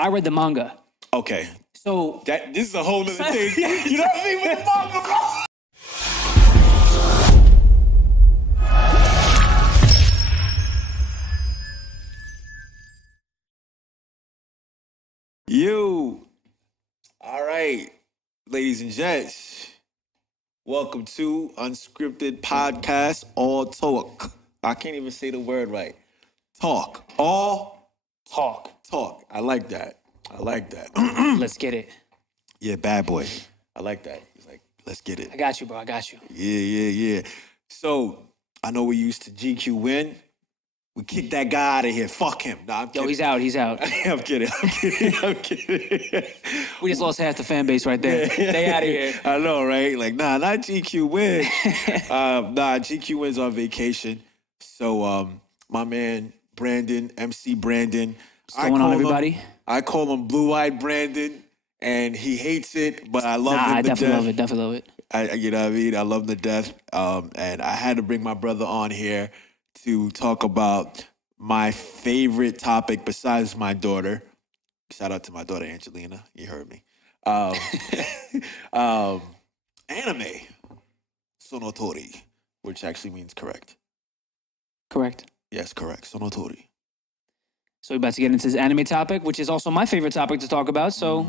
I read the manga. Okay. So This is a whole nother thing. You know what I mean with the manga, bro? All right, ladies and gents, welcome to Unscripted Podcast, all talk. I can't even say the word right. Talk. All talk. Talk. I like that. Let's get it. Yeah, bad boy. I like that. It's like, let's get it. I got you, bro. I got you. Yeah. So, I know we used to GQWIN. We kicked that guy out of here. Fuck him. Nah, I'm kidding. He's out. I'm kidding. We just lost half the fan base right there. They out of here. I know, right? Like, nah, not GQWIN. GQWIN's on vacation. So, my man, Brandon, MC Brandon. What's going on, everybody? I call him Blue-Eyed Brandon, and he hates it, but I love him to I definitely death. love it. Definitely love it. You know what I mean? I love him to death. And I had to bring my brother on here to talk about my favorite topic besides my daughter. Shout out to my daughter, Angelina. You heard me. Anime. Sonotori, which actually means correct. Correct. Yes, correct. Sonotori. So we're about to get into this anime topic, which is also my favorite topic to talk about. So,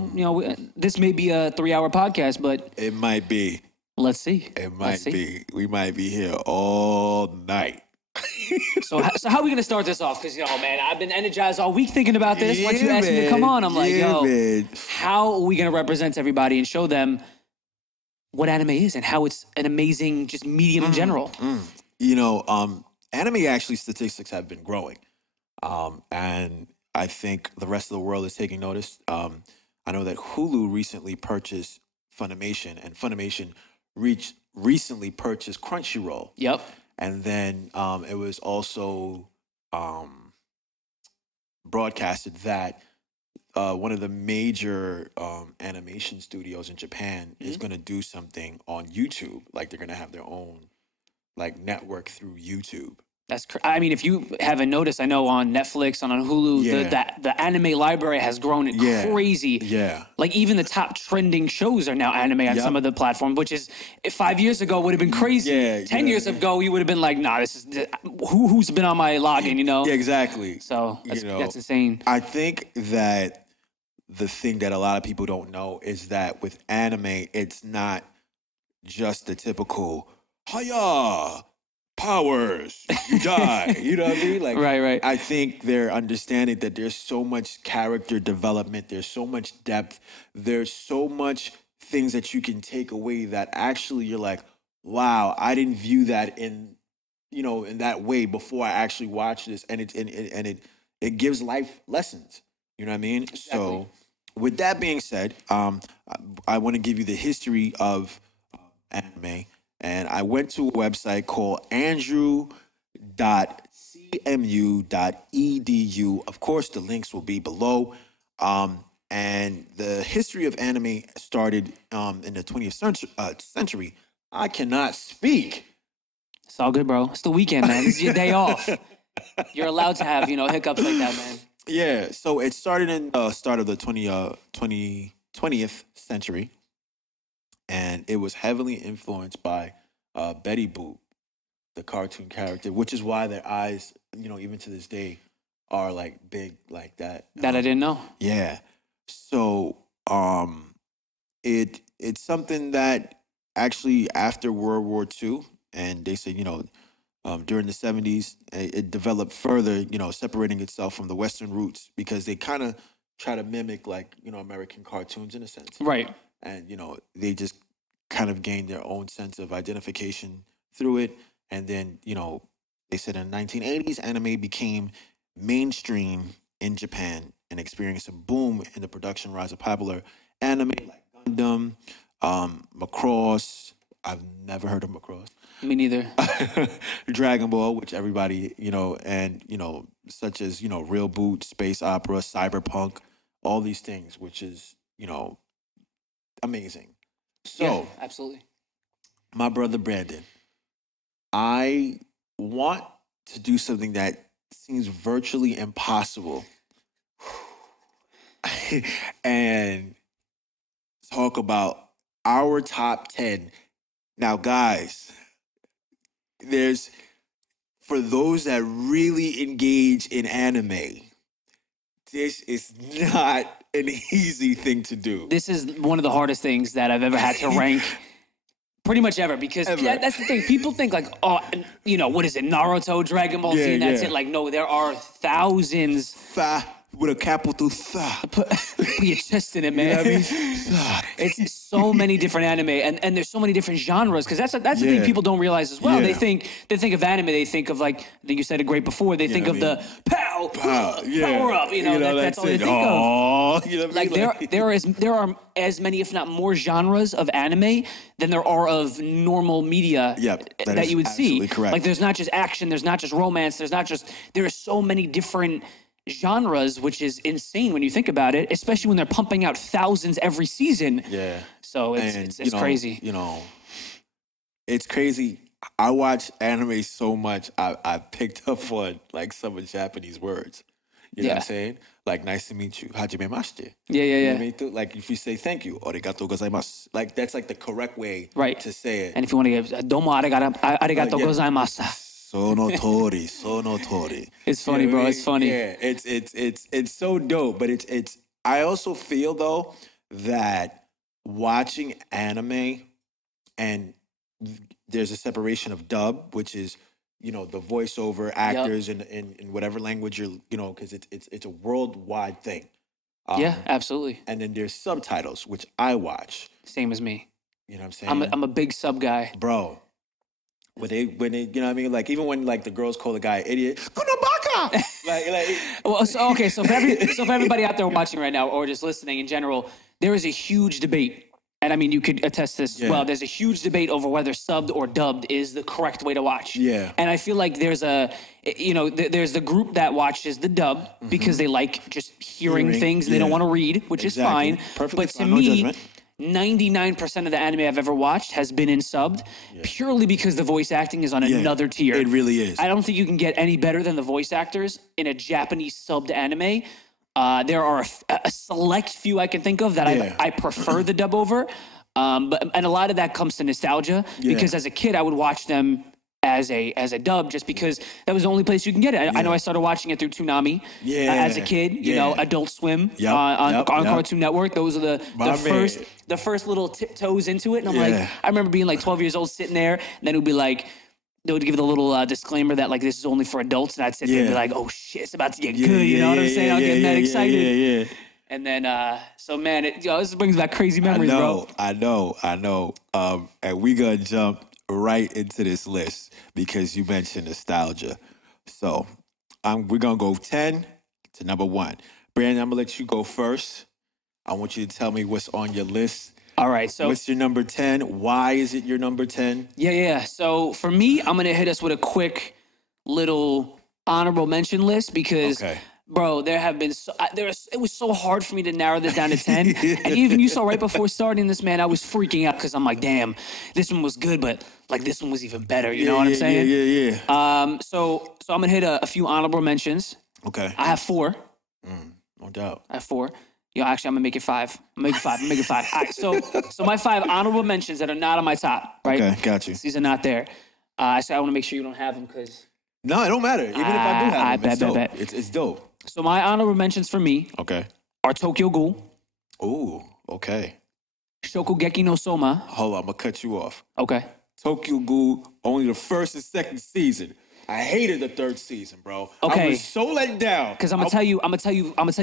this may be a 3-hour podcast, but... It might be. Let's see. It might be. We might be here all night. So how are we going to start this off? Because, man, I've been energized all week thinking about this. Once you asked me to come on, I'm like, man. How are we going to represent everybody and show them what anime is and how it's an amazing just medium in general? Anime actually statistics have been growing. And I think the rest of the world is taking notice. I know that Hulu recently purchased Funimation, and Funimation recently purchased Crunchyroll. Yep. And then it was also broadcasted that one of the major animation studios in Japan is going to do something on YouTube. Like, they're going to have their own network through YouTube. I mean, if you haven't noticed, I know on Netflix, on Hulu, the anime library has grown crazy. Yeah. Like, even the top trending shows are now anime on some of the platforms, which is, 5 years ago would have been crazy. Yeah, 10 years ago, you would have been like, nah, this is, who's been on my login, Yeah, exactly. So, that's insane. I think that the thing that a lot of people don't know is that with anime, it's not just the typical, hiya, powers, you die. You know what I mean? Like, right. I think they're understanding that there's so much character development, there's so much depth, there's so much things that you can take away that actually you're like, wow, I didn't view that in that way before I actually watched this, and it gives life lessons. You know what I mean? Exactly. So, with that being said, I want to give you the history of anime. And I went to a website called andrew.cmu.edu. Of course, the links will be below. And the history of anime started in the 20th century. I cannot speak. It's all good, bro. It's the weekend, man. This is your day off. You're allowed to have, hiccups like that, man. Yeah, so it started in the start of the 20th century. And it was heavily influenced by Betty Boop, the cartoon character, which is why their eyes, even to this day, are like big like that. That I didn't know. Yeah. So it's something that actually after World War II, and they say, during the 70s, it developed further, separating itself from the Western roots because they kind of try to mimic American cartoons in a sense. Right. And, they just kind of gained their own sense of identification through it. And then, they said in the 1980s, anime became mainstream in Japan and experienced a boom in the production rise of popular anime like Gundam, Macross. I've never heard of Macross. Me neither. Dragon Ball, which everybody, and, such as, Real Boot, Space Opera, Cyberpunk, all these things, which is, amazing. So, yeah, absolutely. My brother Brandon, I want to do something that seems virtually impossible. and talk about our top 10. Now, guys, for those that really engage in anime, this is not an easy thing to do. This is one of the hardest things that I've ever had to rank. Pretty much ever, because that's the thing. People think like, oh, what is it, Naruto, Dragon Ball Z, and that's it. Like, no, there are thousands. With a capital Put your chest in it, man. You know what I mean? It's so many different anime, and there's so many different genres, because that's the thing people don't realize as well. They think of anime, they think of, like, I think you said it great before, they think of the power up, that's all they think of. You know what I mean? Like, there are as many, if not more, genres of anime than there are of normal media that you would see. Correct. Like, there's not just action, there's not just romance, there are so many different genres, which is insane when you think about it, especially when they're pumping out thousands every season. Yeah. So it's crazy. It's crazy. I watch anime so much, I picked up on like some of Japanese words. You know what I'm saying? Like, nice to meet you. Hajimemashite. Yeah. You know what I mean? Like, if you say thank you, arigatou gozaimasu. Like, that's like the correct way to say it. And if you want to give domo arigatou gozaimasu. Sono tori. It's funny, bro. It's funny. Yeah, it's so dope. But it's. I also feel though that watching anime, and there's a separation of dub, which is the voiceover actors in whatever language you're because it's a worldwide thing. Yeah, absolutely. And then there's subtitles, which I watch. Same as me. You know what I'm saying? I'm a big sub guy, bro. When they, you know what I mean? Like, even when, like, the girls call the guy idiot, Kunabaka! Well, so for everybody out there watching right now, or just listening in general, there is a huge debate. And I mean, you could attest this. Well, there's a huge debate over whether subbed or dubbed is the correct way to watch. Yeah. And I feel like there's there's the group that watches the dub because they like just hearing things and they don't want to read, which is fine. Perfectly but to fine, no me, judgment. 99% of the anime I've ever watched has been in subbed, purely because the voice acting is on another tier. It really is. I don't think you can get any better than the voice actors in a Japanese subbed anime. There are a select few I can think of that I prefer the dub over. And a lot of that comes to nostalgia, because as a kid I would watch them as a dub, just because that was the only place you can get it. I know I started watching it through Toonami as a kid, Adult Swim on Cartoon Network. Those are the first little tiptoes into it. And I'm like, I remember being like 12 years old sitting there, and then it would be like, they would give the little disclaimer that like, this is only for adults. And I'd sit there and be like, oh shit, it's about to get good. You know what I'm saying? I'll get that excited. And then, so man, this brings back crazy memories, bro. I know. And we gonna jump right into this list because you mentioned nostalgia. So we're gonna go 10 to number 1. Brandon, I'm gonna let you go first. I want you to tell me what's on your list. All right, so what's your number 10? Why is it your number 10? Yeah. So for me, I'm gonna hit us with a quick little honorable mention list because bro, there have been it was so hard for me to narrow this down to 10. And even you saw right before starting this, man, I was freaking out because I'm like, damn, this one was good, but like this one was even better. You know what I'm saying? Yeah. So I'm gonna hit a few honorable mentions. Okay. I have 4. No doubt. I have 4. Actually, I'm gonna make it 5. All right, so my 5 honorable mentions that are not on my top, right? Okay, got you. These are not there. So I want to make sure you don't have them because. No, it don't matter. Even if I do have them, it's dope. Bet. It's dope. So my honorable mentions for me are Tokyo Ghoul. Ooh, okay. Shokugeki no Soma. Hold on, I'm gonna cut you off. Okay. Tokyo Ghoul, only the first and second season. I hated the 3rd season, bro. Okay. I was so let down. Because I'm gonna tell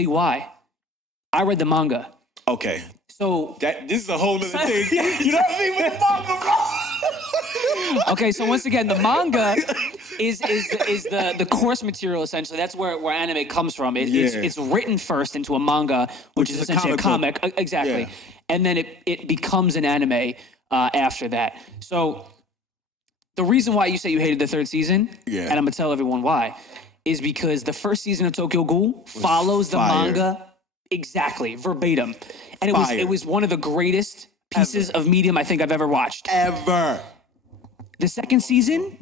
you why. I read the manga. Okay. So this is a whole other thing. You know what I mean with the manga, bro? Okay, so once again, the manga is the course material essentially. That's where anime comes from. It's written first into a manga, which is essentially a comic. Exactly. Yeah. And then it becomes an anime after that. So the reason why you say you hated the 3rd season, and I'm gonna tell everyone why, is because the first season of Tokyo Ghoul follows the manga exactly verbatim, and it was one of the greatest pieces of medium I think I've ever watched. Ever. The second season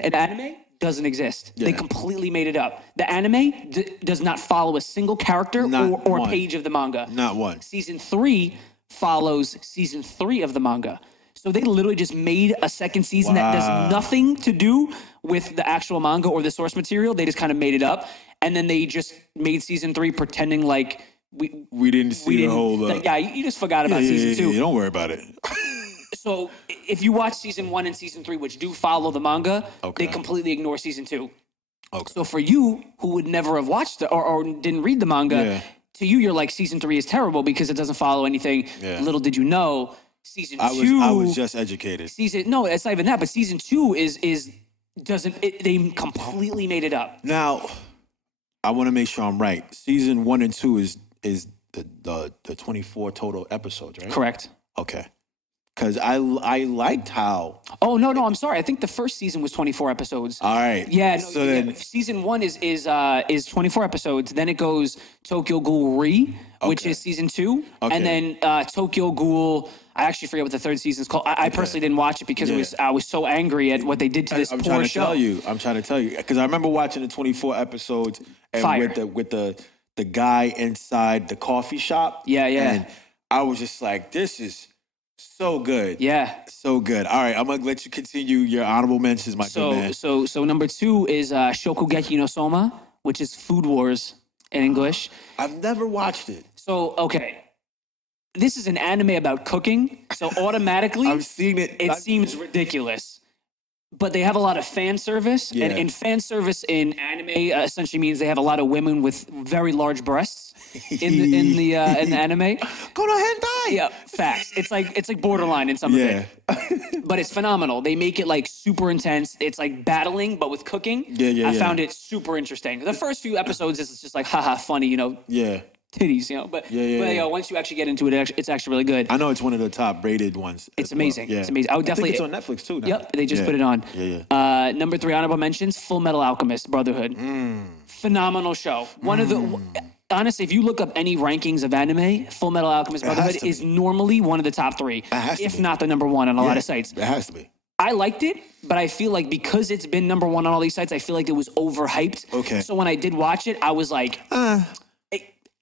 in anime doesn't exist. Yeah. They completely made it up. The anime does not follow a single character or page of the manga. Not one. Season 3 follows season 3 of the manga. So they literally just made a second season that does nothing to do with the actual manga or the source material. They just kind of made it up. And then they just made season 3 pretending like we didn't see the whole... yeah, you just forgot about season 2. Yeah, don't worry about it. So if you watch season 1 and season 3, which do follow the manga, they completely ignore season 2. Okay. So for you, who would never have watched it or didn't read the manga, to you, you're like, season 3 is terrible because it doesn't follow anything. Yeah. Little did you know, season 2... I was just educated. No, it's not even that, but season 2 they completely made it up. Now, I want to make sure I'm right. Season 1 and 2 is the 24 total episodes, right? Correct. Okay. Because I liked how... Oh, no, I'm sorry. I think the first season was 24 episodes. All right. Yeah, no, so then... Season 1 is 24 episodes. Then it goes Tokyo Ghoul Re, which is season 2. Okay. And then Tokyo Ghoul... I actually forget what the third season is called. I personally didn't watch it because I was so angry at what they did to this poor show. I'm trying to tell you. Because I remember watching the 24 episodes and with the guy inside the coffee shop. Yeah. And I was just like, this is... so good. Yeah. So good. All right, I'm going to let you continue your honorable mentions, my good man. So number 2 is Shokugeki no Soma, which is Food Wars in English. I've never watched it. So, okay. This is an anime about cooking, so automatically I've seen it. It seems ridiculous. But they have a lot of fan service, and fan service in anime essentially means they have a lot of women with very large breasts in the anime. Go to hentai. Yeah, facts. It's like borderline in some of it, but it's phenomenal. They make it like super intense. It's like battling, but with cooking. Yeah. I found it super interesting. The first few episodes is just like haha funny, you know. Yeah. Titties, you know, but once you actually get into it, it's actually really good. I know it's one of the top rated ones. It's amazing. Well. Yeah. It's amazing. I would definitely. I think it's on Netflix too. Now. Yep, they just put it on. Yeah. Number 3 honorable mentions: Full Metal Alchemist, Brotherhood. Phenomenal show. One of the honestly, if you look up any rankings of anime, Full Metal Alchemist Brotherhood is normally one of the top 3, if not the number 1 on a lot of sites. It has to be. I liked it, but I feel like because it's been number 1 on all these sites, I feel like it was overhyped. Okay. So when I did watch it, I was like,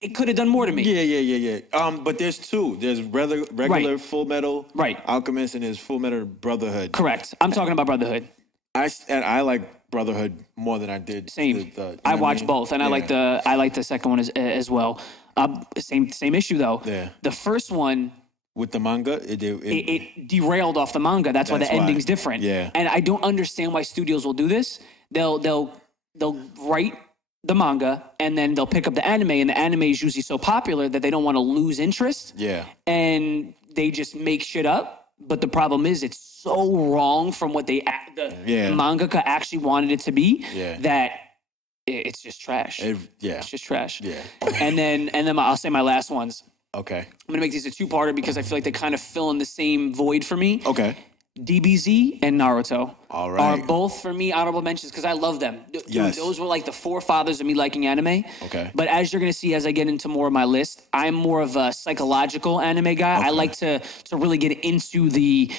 it could have done more to me. Yeah. But there's 2. There's regular Full Metal Alchemist, and there's Full Metal Brotherhood. Correct. I'm talking about Brotherhood. I like Brotherhood more than I did. Same. I watched both, and I like the second one as well. Same issue though. Yeah. The first one with the manga, it derailed off the manga. That's why the ending's different. Yeah. And I don't understand why studios will do this. They'll write the manga, and then they'll pick up the anime, and the anime is usually so popular that they don't want to lose interest. Yeah. And they just make shit up. But the problem is it's so wrong from what the mangaka actually wanted it to be that it's just trash. It's just trash. Yeah. And then I'll say my last ones. Okay. I'm going to make these a 2-parter because I feel like they kind of fill in the same void for me. Okay. DBZ and Naruto are both for me honorable mentions because I love them. Dude, those were like the forefathers of me liking anime. Okay. But as you're going to see as I get into more of my list, I'm more of a psychological anime guy. Okay. I like to really get into the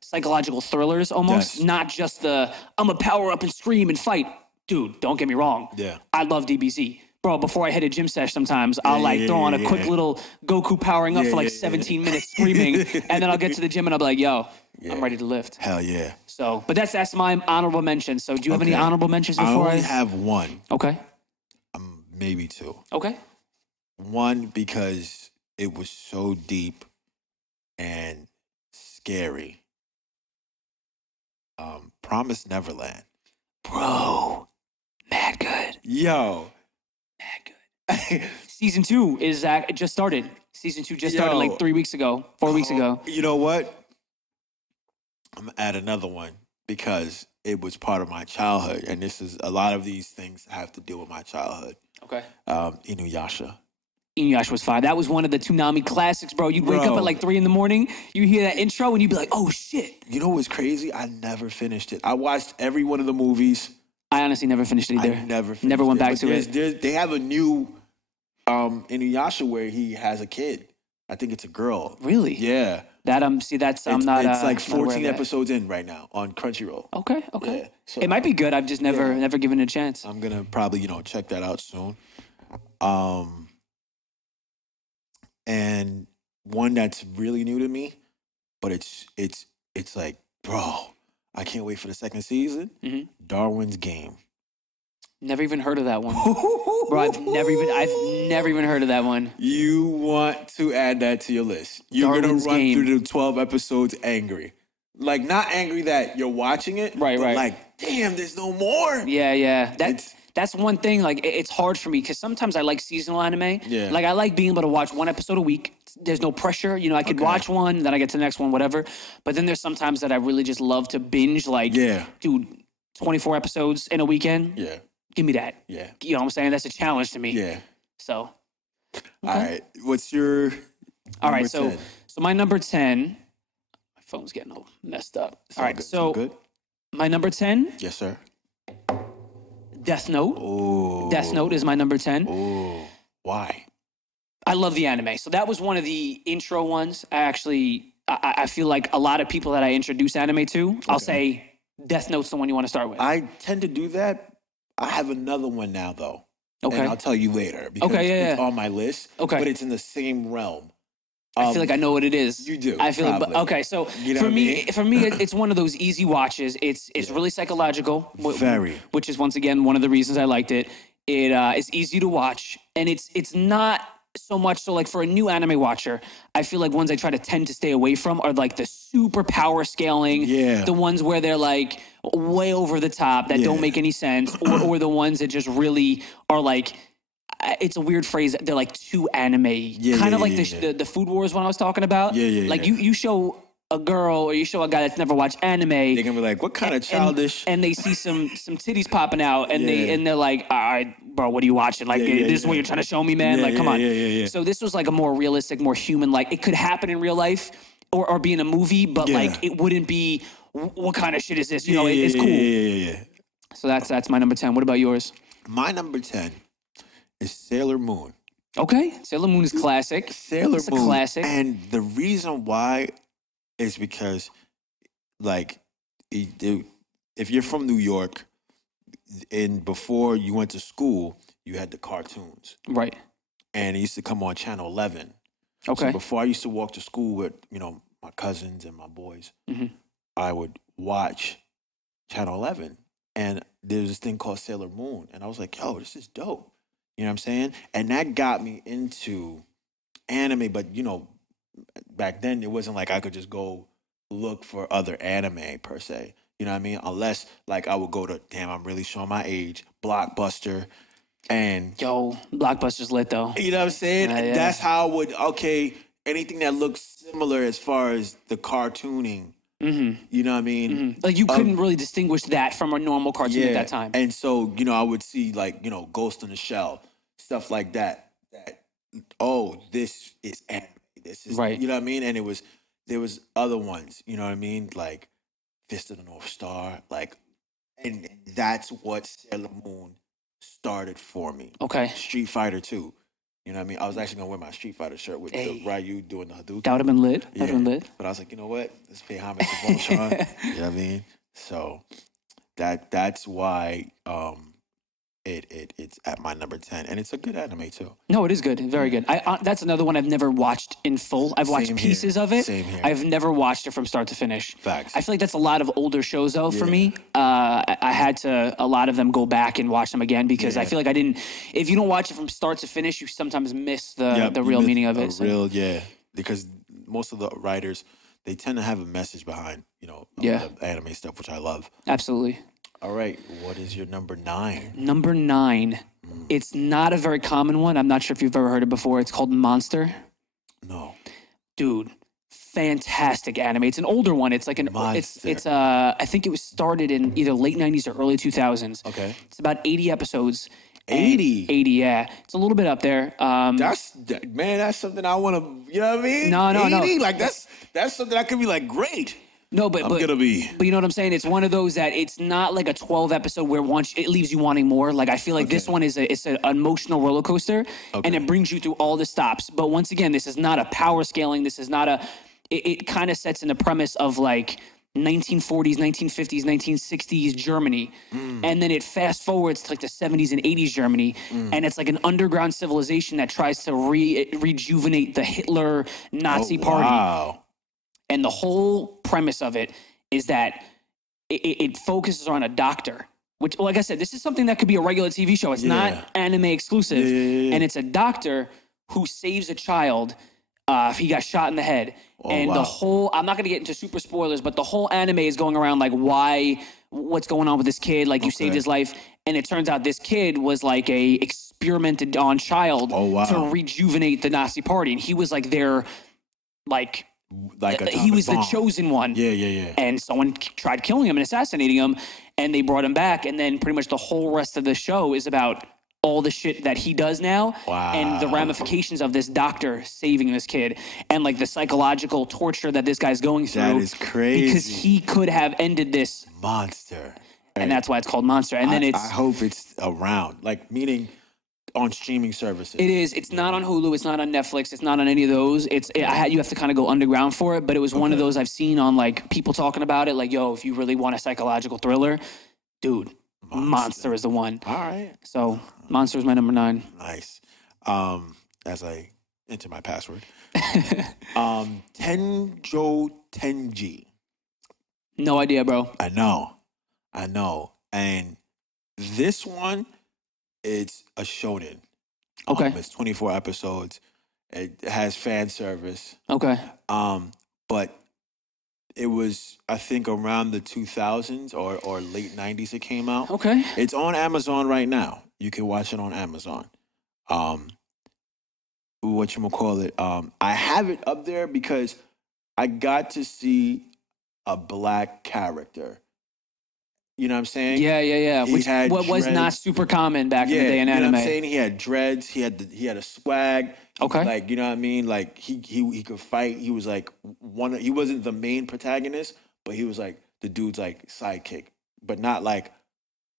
psychological thrillers almost, not just the I'm a power up and scream and fight. Dude, don't get me wrong. Yeah. I love DBZ. Bro, before I hit a gym sesh sometimes, I'll throw on a quick little Goku powering up for like 17 minutes screaming, and then I'll get to the gym and I'll be like, yo, I'm ready to lift. Hell yeah. So, but that's my honorable mention. So do you have any honorable mentions before I only have one. Okay. Maybe 2. Okay. One, because it was so deep and scary. Promised Neverland. Bro, mad good. Yo. Mad good. Season 2 is just started. Season 2 just started like 3 weeks ago, 4 weeks ago. You know what? I'm going to add another one because it was part of my childhood. And a lot of these things have to do with my childhood. Okay. Inuyasha. Inuyasha was fire. That was one of the Toonami classics, bro. You'd wake up at like 3 a.m, you hear that intro, and you'd be like, oh, shit. You know what's crazy? I never finished it. I watched every one of the movies. I honestly never finished it either. I never finished Never went back to it. They have a new Inuyasha where he has a kid. I think it's a girl. Really? Yeah. That see, that's I'm not. It's like not aware of 14 that. episodes in right now on Crunchyroll. Okay. Yeah, so It might be good. I've just never given it a chance. I'm gonna probably check that out soon. And one that's really new to me, but it's like, bro, I can't wait for the second season. Mm-hmm. Darwin's Game. Never even heard of that one. Bro, I've never even heard of that one. You want to add that to your list. You're Darwin's gonna run Game. through the 12 episodes angry. Like, not angry that you're watching it, Right. like, damn, there's no more. Yeah. That's one thing. Like, it's hard for me because sometimes I like seasonal anime. Yeah. Like, I like being able to watch one episode a week. There's no pressure. I could watch one, then I get to the next one, whatever. But then there's sometimes that I really just love to binge. Like, dude, 24 episodes in a weekend. Yeah. Give me that. Yeah. You know what I'm saying? That's a challenge to me. Yeah. So. Okay. All right. What's your All right. 10? So my number 10. My phone's getting all messed up. It's all right. good. So good. My number 10. Yes, sir. Death Note. Oh. Death Note is my number 10. Oh. Why? I love the anime. So that was one of the intro ones. I feel like a lot of people that I introduce anime to, I'll say Death Note's the one you want to start with. I tend to do that. I have another one now, though. Okay. And I'll tell you later because it's on my list. Okay. But it's in the same realm. I feel like I know what it is. You do. I feel probably. like, okay. So You know for what I me, mean? for me, it's one of those easy watches. It's really psychological. Very. Which is once again one of the reasons I liked it. It's easy to watch, and it's not so much so like for a new anime watcher. I feel like ones I try to tend to stay away from are like the super power scaling. Yeah. The ones where they're like way over the top that don't make any sense, or the ones that just really are like. It's a weird phrase. They're like too anime, kind of like the Food Wars one I was talking about. Like you show a girl or you show a guy that's never watched anime, they're gonna be like, "What kind of childish?" And they see some titties popping out, and they're like, "All right, bro, what are you watching? Like this is what you're trying to show me, man. Like, come on." So this was like a more realistic, more human. Like it could happen in real life or be in a movie, but like it wouldn't be. What kind of shit is this? It's cool. Yeah. So that's my number 10. What about yours? My number 10 is Sailor Moon. Okay, Sailor Moon is classic. Sailor It's Moon, a classic. and the reason why is because, like, if you're from New York, and before you went to school, you had the cartoons, Right. and it used to come on Channel 11. Okay. So before I used to walk to school with my cousins and my boys, I would watch Channel 11, and there's this thing called Sailor Moon, and I was like, yo, this is dope. You know what I'm saying? And that got me into anime, but back then it wasn't like I could just go look for other anime per se. You know what I mean? Unless like I would go to, damn, I'm really showing my age, Blockbuster, and Yo, Blockbuster's lit though. you know what I'm saying? Yeah. That's how I would anything that looks similar as far as the cartooning. You know what I mean? Like you couldn't really distinguish that from a normal cartoon at that time. And so, I would see like, Ghost in the Shell, stuff like that. This is anime. This is Right. You know what I mean? And there was other ones, you know what I mean? Like Fist of the North Star, like, and that's what Sailor Moon started for me. Okay. Street Fighter 2. You know what I mean? I was actually gonna wear my Street Fighter shirt with the Ryu doing the Hadouken. That would have been lit. That would have been lit. But I was like, you know what? Let's pay homage to Voltron. You know what I mean? So that's why it's at my number 10, and it's a good anime too. No, it is good. Very good. That's another one I've never watched in full. I've watched Same here. pieces of it. Same here. I've never watched it from start to finish. Facts. I feel like that's a lot of older shows though for me. I had to a lot of them go back and watch them again because I feel like I didn't. If you don't watch it from start to finish, you sometimes miss the real meaning of it. Because most of the writers, they tend to have a message behind the anime stuff, which I love. Absolutely. All right, what is your number 9? Number 9. It's not a very common one. I'm not sure if you've ever heard it before. It's called Monster. No. Dude, fantastic anime. It's an older one. It's like it's I think it was started in either late 90s or early 2000s. Okay. It's about 80 episodes. 80? 80, yeah. It's a little bit up there. That's something I want to, you know what I mean? No. Like that's something I could be like, great. No, but But you know what I'm saying? It's one of those that it's not like a 12 episode where once it leaves you wanting more. Like I feel like this one it's an emotional roller coaster, and it brings you through all the stops. But once again, this is not a power scaling. This is not it kind of sets in the premise of like 1940s, 1950s, 1960s Germany. And then it fast forwards to like the 70s and 80s Germany. And it's like an underground civilization that tries to rejuvenate the Hitler Nazi party. Wow. And the whole premise of it is that it focuses on a doctor, which, like I said, this is something that could be a regular TV show. It's not anime exclusive. And it's a doctor who saves a child. He got shot in the head. The whole, I'm not going to get into super spoilers, but the whole anime is going around like what's going on with this kid? Like, you saved his life. And it turns out this kid was like a experimented on child to rejuvenate the Nazi party. And he was like their, like he was the chosen one. And someone tried killing him and assassinating him, and they brought him back. And then pretty much the whole rest of the show is about all the shit that he does now and the ramifications of this doctor saving this kid and like the psychological torture that this guy's going through. That is crazy. Because he could have ended this monster. And that's why it's called Monster. And then I hope it's around, like, meaning on streaming services. It is. It's not on Hulu. It's not on Netflix. It's not on any of those. You have to kind of go underground for it. But it was one of those I've seen on like people talking about it. Like, yo, if you really want a psychological thriller, dude, Monster is the one. All right. So Monster is my number 9. Nice. As I enter my password, Tenge. No idea, bro. I know. And this one, it's a shonen. Okay. It's 24 episodes. It has fan service. Okay. But it was, I think, around the 2000s or late 90s it came out. Okay. It's on Amazon right now. You can watch it on Amazon. Whatchamacallit? I have it up there because I got to see a black character. You know what I'm saying? Yeah. Which was not super common back in the day in anime. You know what I'm saying? He had dreads. He had a swag. Okay. Like, you know what I mean? Like he could fight. He was like he wasn't the main protagonist, but he was like the dude's like sidekick, but not like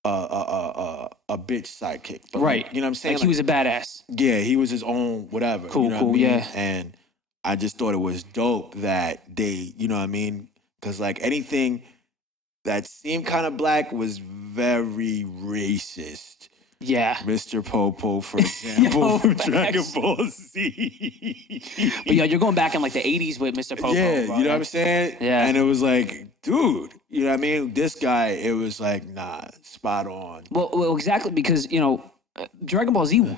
a bitch sidekick. But right. Like, you know what I'm saying? Like he was a badass. Yeah, he was his own whatever. Cool, you know what I mean? Yeah. And I just thought it was dope that they, you know what I mean? Because like anything that seemed kind of black was very racist. Yeah. Mr. Popo, for example, from Dragon Ball Z. But you're going back in like the 80s with Mr. Popo. Yeah, bro. you know what I'm saying? Yeah. And it was like, dude, you know what I mean? This guy, it was like, nah, spot on. Well, exactly, because, Dragon Ball Z,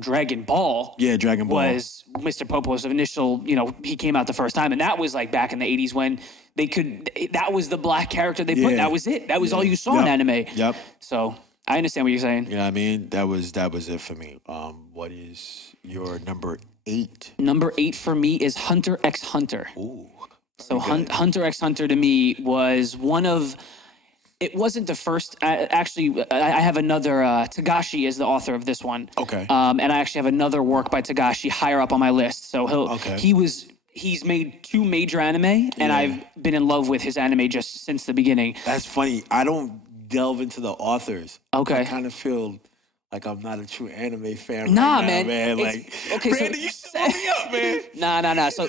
Dragon Ball. Yeah, Dragon Ball. Was Mr. Popo's initial, he came out the first time. And that was like back in the 80s when that was the black character they put. That was it. That was all you saw in anime. Yep. So I understand what you're saying. You know what I mean? That was it for me. What is your number 8? Number 8 for me is Hunter x Hunter. Ooh. So Hunter x Hunter to me was one of... It wasn't the first. Actually, I have another. Tagashi is the author of this one. Okay. And I actually have another work by Tagashi higher up on my list. So he's made 2 major anime, and I've been in love with his anime just since the beginning. That's funny. I don't delve into the authors. Okay. I kind of feel like I'm not a true anime fan. Nah, right now, man. Like, okay, Brandon, you set me up, man. Nah. So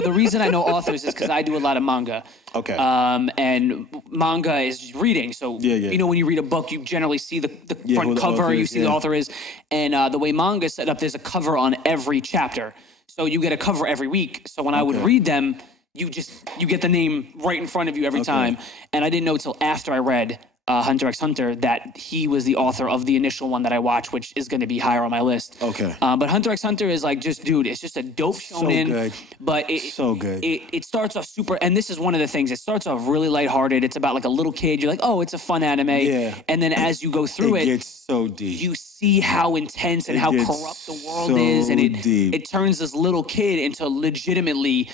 the reason I know authors is because I do a lot of manga. Okay. And manga is reading. So when you read a book, you generally see the front cover. You see the author is, and the way manga is set up, there's a cover on every chapter. So you get a cover every week. So when I would read them, you get the name right in front of you every time. And I didn't know till after I read Hunter x Hunter that he was the author of the initial one that I watched, which is going to be higher on my list. Okay. But Hunter x Hunter is like it's just a dope shonen. So good. But it starts off super, and this is one of the things. It starts off really lighthearted. It's about like a little kid. You're like, oh, it's a fun anime. Yeah. And then as you go through it gets so deep. You see how intense and how corrupt the world is, and it turns this little kid into legitimately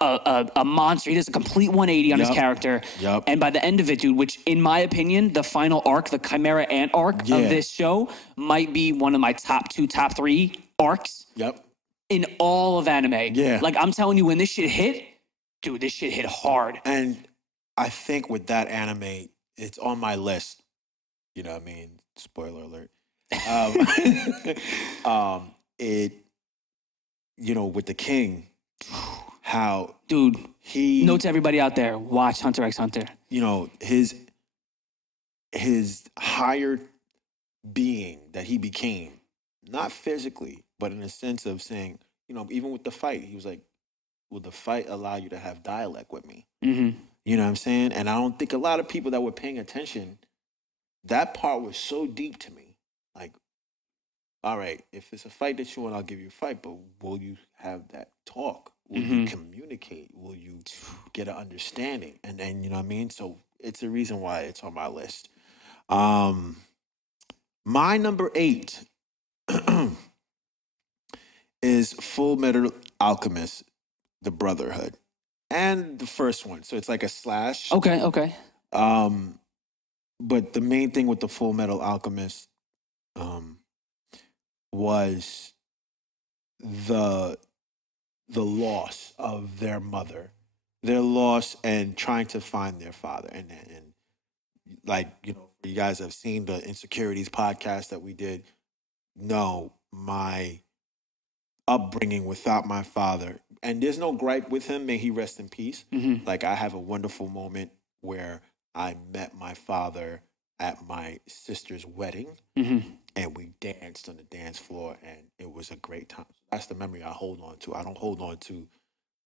a monster. He does a complete 180 on his character. Yep. And by the end of it, dude, which in my opinion, the final arc, the Chimera Ant arc of this show might be one of my top 2, top 3 arcs. Yep. In all of anime. Yeah. Like I'm telling you, when this shit hit, dude, this shit hit hard. And I think with that anime, it's on my list. You know what I mean? Spoiler alert. With the king, how Dude, he note to everybody out there, watch Hunter x Hunter. You know, his higher being that he became, not physically, but in a sense of saying, you know, even with the fight, he was like, will the fight allow you to have dialect with me? Mm-hmm. You know what I'm saying? And I don't think a lot of people that were paying attention, that part was so deep to me. Like, all right, if it's a fight that you want, I'll give you a fight, but will you have that talk? Will you communicate? Will you get an understanding? And you know what I mean? So it's a reason why it's on my list. My number 8 is Full Metal Alchemist, the Brotherhood. And the first one. So it's like a slash. Okay. But the main thing with the Full Metal Alchemist was the loss of their mother, their loss and trying to find their father. And like, you know, you guys have seen the Insecurities podcast that we did. No, my upbringing without my father, and there's no gripe with him, may he rest in peace. Like, I have a wonderful moment where I met my father at my sister's wedding, and we danced on the dance floor, and it was a great time. That's the memory I hold on to. I don't hold on to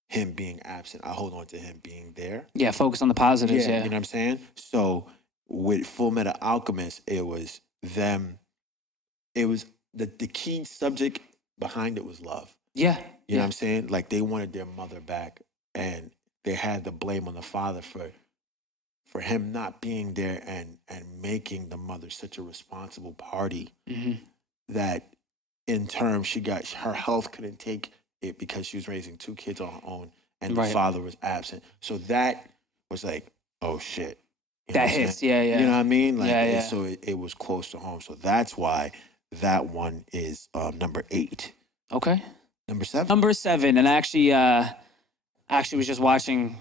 him being absent. I hold on to him being there. Yeah, focus on the positives. Yeah. You know what I'm saying? So with Full Metal Alchemist, it was them. It was the key subject behind it was love. Yeah. You know what I'm saying? Like, they wanted their mother back, and they had the blame on the father for him not being there and making the mother such a responsible party that in turn she got her health couldn't take it because she was raising 2 kids on her own, and the father was absent. So that was like, oh shit. You know that hits, yeah. You know what I mean? Like, So it was close to home. So that's why that one is number 8. Okay. Number 7. Number 7, and I actually was just watching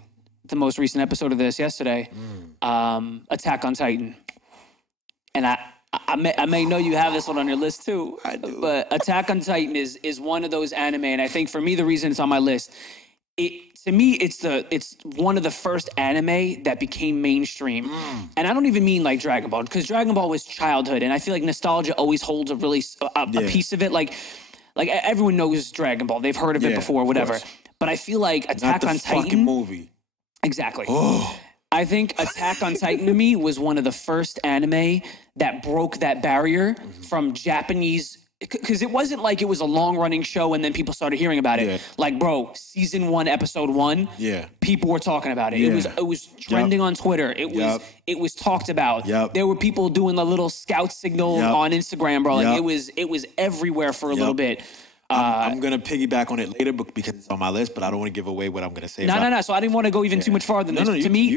the most recent episode of this yesterday. Attack on Titan, and I may know you have this one on your list too. I do. But Attack on Titan is one of those anime, and I think for me the reason it's on my list, to me it's one of the first anime that became mainstream. And I don't even mean like Dragon Ball, because Dragon Ball was childhood, and I feel like nostalgia always holds a piece of it. Like everyone knows Dragon Ball, they've heard of it before, whatever. But I feel like Attack on Titan, fucking movie. Exactly. I think Attack on Titan to me was one of the first anime that broke that barrier from Japanese, because it wasn't like it was a long-running show and then people started hearing about it. Yeah. Like, bro, season 1, episode 1, people were talking about it. Yeah. It was trending on Twitter. It was talked about. There were people doing the little scout signal on Instagram, bro. Like, it was everywhere for a little bit. I'm gonna piggyback on it later because it's on my list, but I don't want to give away what I'm gonna say. No. So I didn't want to go even too much farther than this. To me,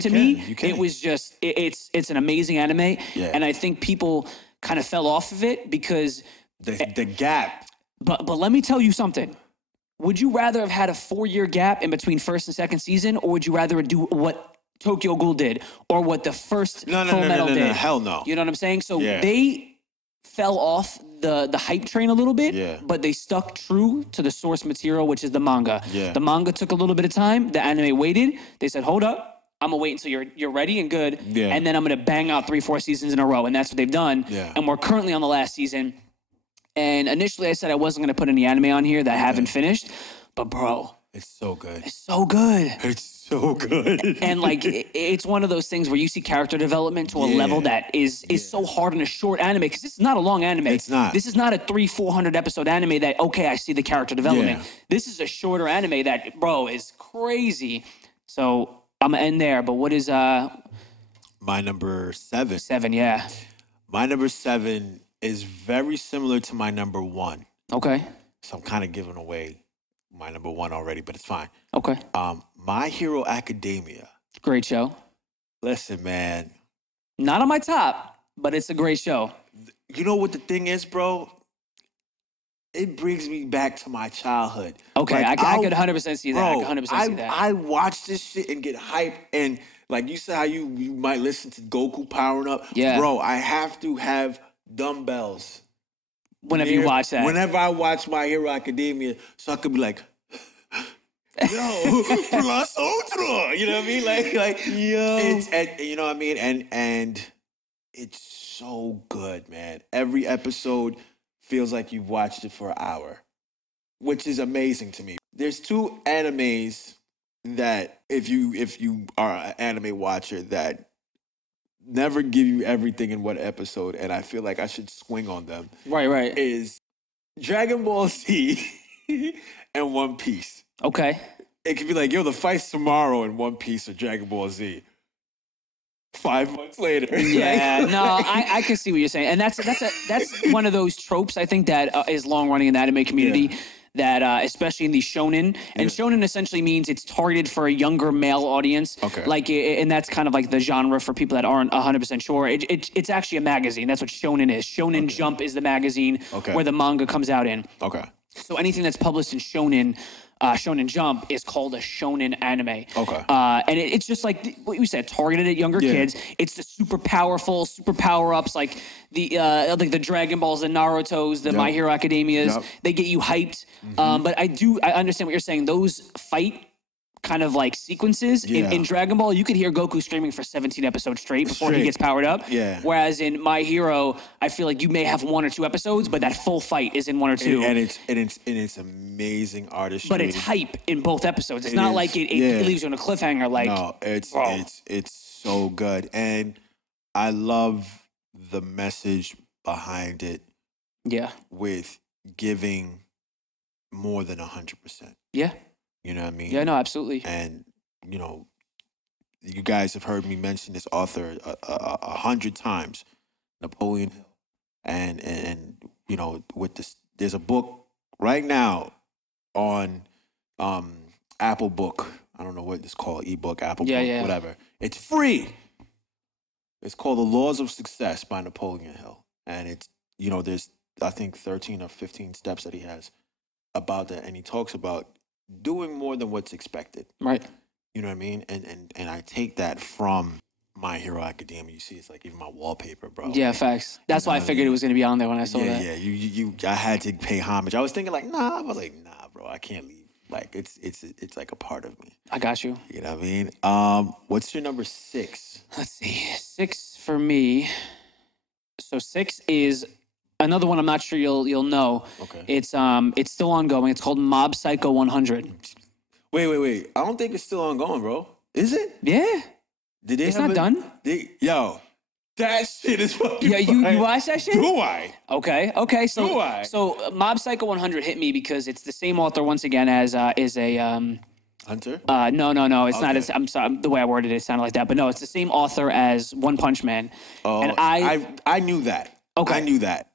it was just it's an amazing anime, and I think people kind of fell off of it because the gap. But let me tell you something. Would you rather have had a 4-year gap in between first and second season, or would you rather do what Tokyo Ghoul did, or what the first Full Metal did? No, hell no. You know what I'm saying? So they fell off the hype train a little bit, but they stuck true to the source material, which is the manga. The manga took a little bit of time. The anime waited. They said, hold up, I'm gonna wait until you're ready and good, and then I'm gonna bang out 3-4 seasons in a row, and that's what they've done. And we're currently on the last season. And initially I said I wasn't gonna put any anime on here that I haven't finished, but bro, it's so good. It's so good. It's so good. And like it's one of those things where you see character development to a level that is so hard in a short anime, because this is not a long anime. It's not. This is not a 300-400 episode anime that, okay, I see the character development. This is a shorter anime that, bro, is crazy. So I'm gonna end there. But what is my number 7? 7, yeah. My number 7 is very similar to my number 1. Okay. So I'm kind of giving away my number 1 already, but it's fine. Okay. My Hero Academia. Great show. Listen, man. Not on my top, but it's a great show. You know what the thing is, bro? It brings me back to my childhood. Okay, like, I could 100% see that. Bro, I could 100% see that. I watch this shit and get hyped, and like you said how you might listen to Goku powering up. Yeah. Bro, I have to have dumbbells. Whenever you watch that. Whenever I watch My Hero Academia, so I could be like, Yo, plus ultra. You know what I mean? Like, yo, you know what I mean? And it's so good, man. Every episode feels like you've watched it for an hour, which is amazing to me. There's two animes that if you are an anime watcher that never give you everything in one episode, and I feel like I should swing on them. Right. Is Dragon Ball Z and One Piece. Okay. It could be like, yo, the fight's tomorrow in One Piece or Dragon Ball Z. 5 months later. Yeah, no, I can see what you're saying, and that's one of those tropes I think that is long running in the anime community. Yeah. That especially in the shonen, and shonen essentially means it's targeted for a younger male audience. Okay. Like, and that's kind of like the genre for people that aren't 100% sure. It's actually a magazine. That's what shonen is. Shonen Jump is the magazine where the manga comes out in. Okay. So anything that's published in shonen. Shonen Jump is called a shonen anime. Okay. And it's just like what you said, targeted at younger kids. It's the super powerful, super power-ups, like the Dragon Balls, the Narutos, the My Hero Academias. They get you hyped. Mm-hmm. But I understand what you're saying. Those fight kind of like sequences in Dragon Ball, you could hear Goku screaming for 17 episodes straight before he gets powered up. Yeah. Whereas in My Hero, I feel like you may have 1 or 2 episodes, but that full fight is in 1 or 2. And it's amazing artistry. But it's hype in both episodes. It's not like it leaves you on a cliffhanger. Like, no, it's so good, and I love the message behind it. Yeah. With giving more than 100%. Yeah. You know what I mean? Yeah, no, absolutely. And, you know, you guys have heard me mention this author 100 times, Napoleon Hill. And you know, with this, there's a book right now on Apple Book. I don't know what it's called, ebook, Apple Book, whatever. It's free. It's called The Laws of Success by Napoleon Hill. And it's, you know, there's, I think, 13 or 15 steps that he has about that. And he talks about doing more than what's expected. Right. You know what I mean? And I take that from My Hero Academia. You see, it's like even my wallpaper, bro. Yeah, facts. That's why I figured it was going to be on there when I saw that. Yeah, I had to pay homage. I was thinking like, nah. I was like, nah, bro, I can't leave. Like, it's like a part of me. I got you. You know what I mean? What's your number 6? Let's see. 6 for me. So 6 is another one I'm not sure you'll know. Okay. It's still ongoing. It's called Mob Psycho 100. Wait. I don't think it's still ongoing, bro. Is it? Yeah. Did they? It's not done. That shit is fucking. Yeah, you watch that shit? Do I? Okay. So do I? So Mob Psycho 100 hit me because it's the same author once again as is a Hunter? No. It's not. I'm sorry. The way I worded it sounded like that, but no, it's the same author as One Punch Man. Oh, and I knew that. Okay. I knew that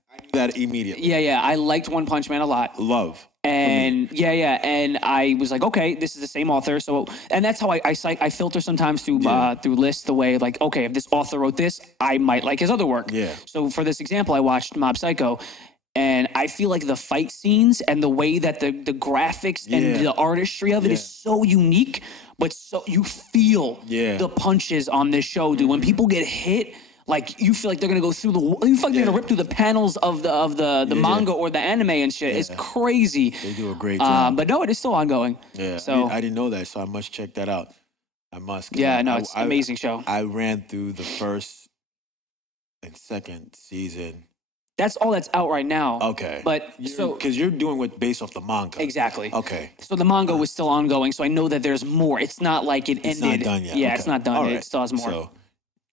immediately. Yeah. I liked One Punch Man a lot. Love. And and I was like, okay, this is the same author. So, and that's how I filter sometimes through lists the way like, okay, if this author wrote this, I might like his other work. Yeah. So for this example, I watched Mob Psycho, and I feel like the fight scenes and the way that the graphics and the artistry of it is so unique, but so you feel the punches on this show, dude. When people get hit, like you feel like they're gonna go through they're gonna rip through the panels of the manga or the anime and shit. It's crazy. They do a great job. But no, it is still ongoing. Yeah, so I didn't know that, so I must check that out. I must. Yeah, no, it's an amazing show. I ran through the first and second season. That's all that's out right now. Okay. But because you're doing it based off the manga. Exactly. Okay. So the manga was still ongoing, so I know that there's more. It's not like it ended. It's not done yet. Yeah, it's not done. Right. It still has more. So,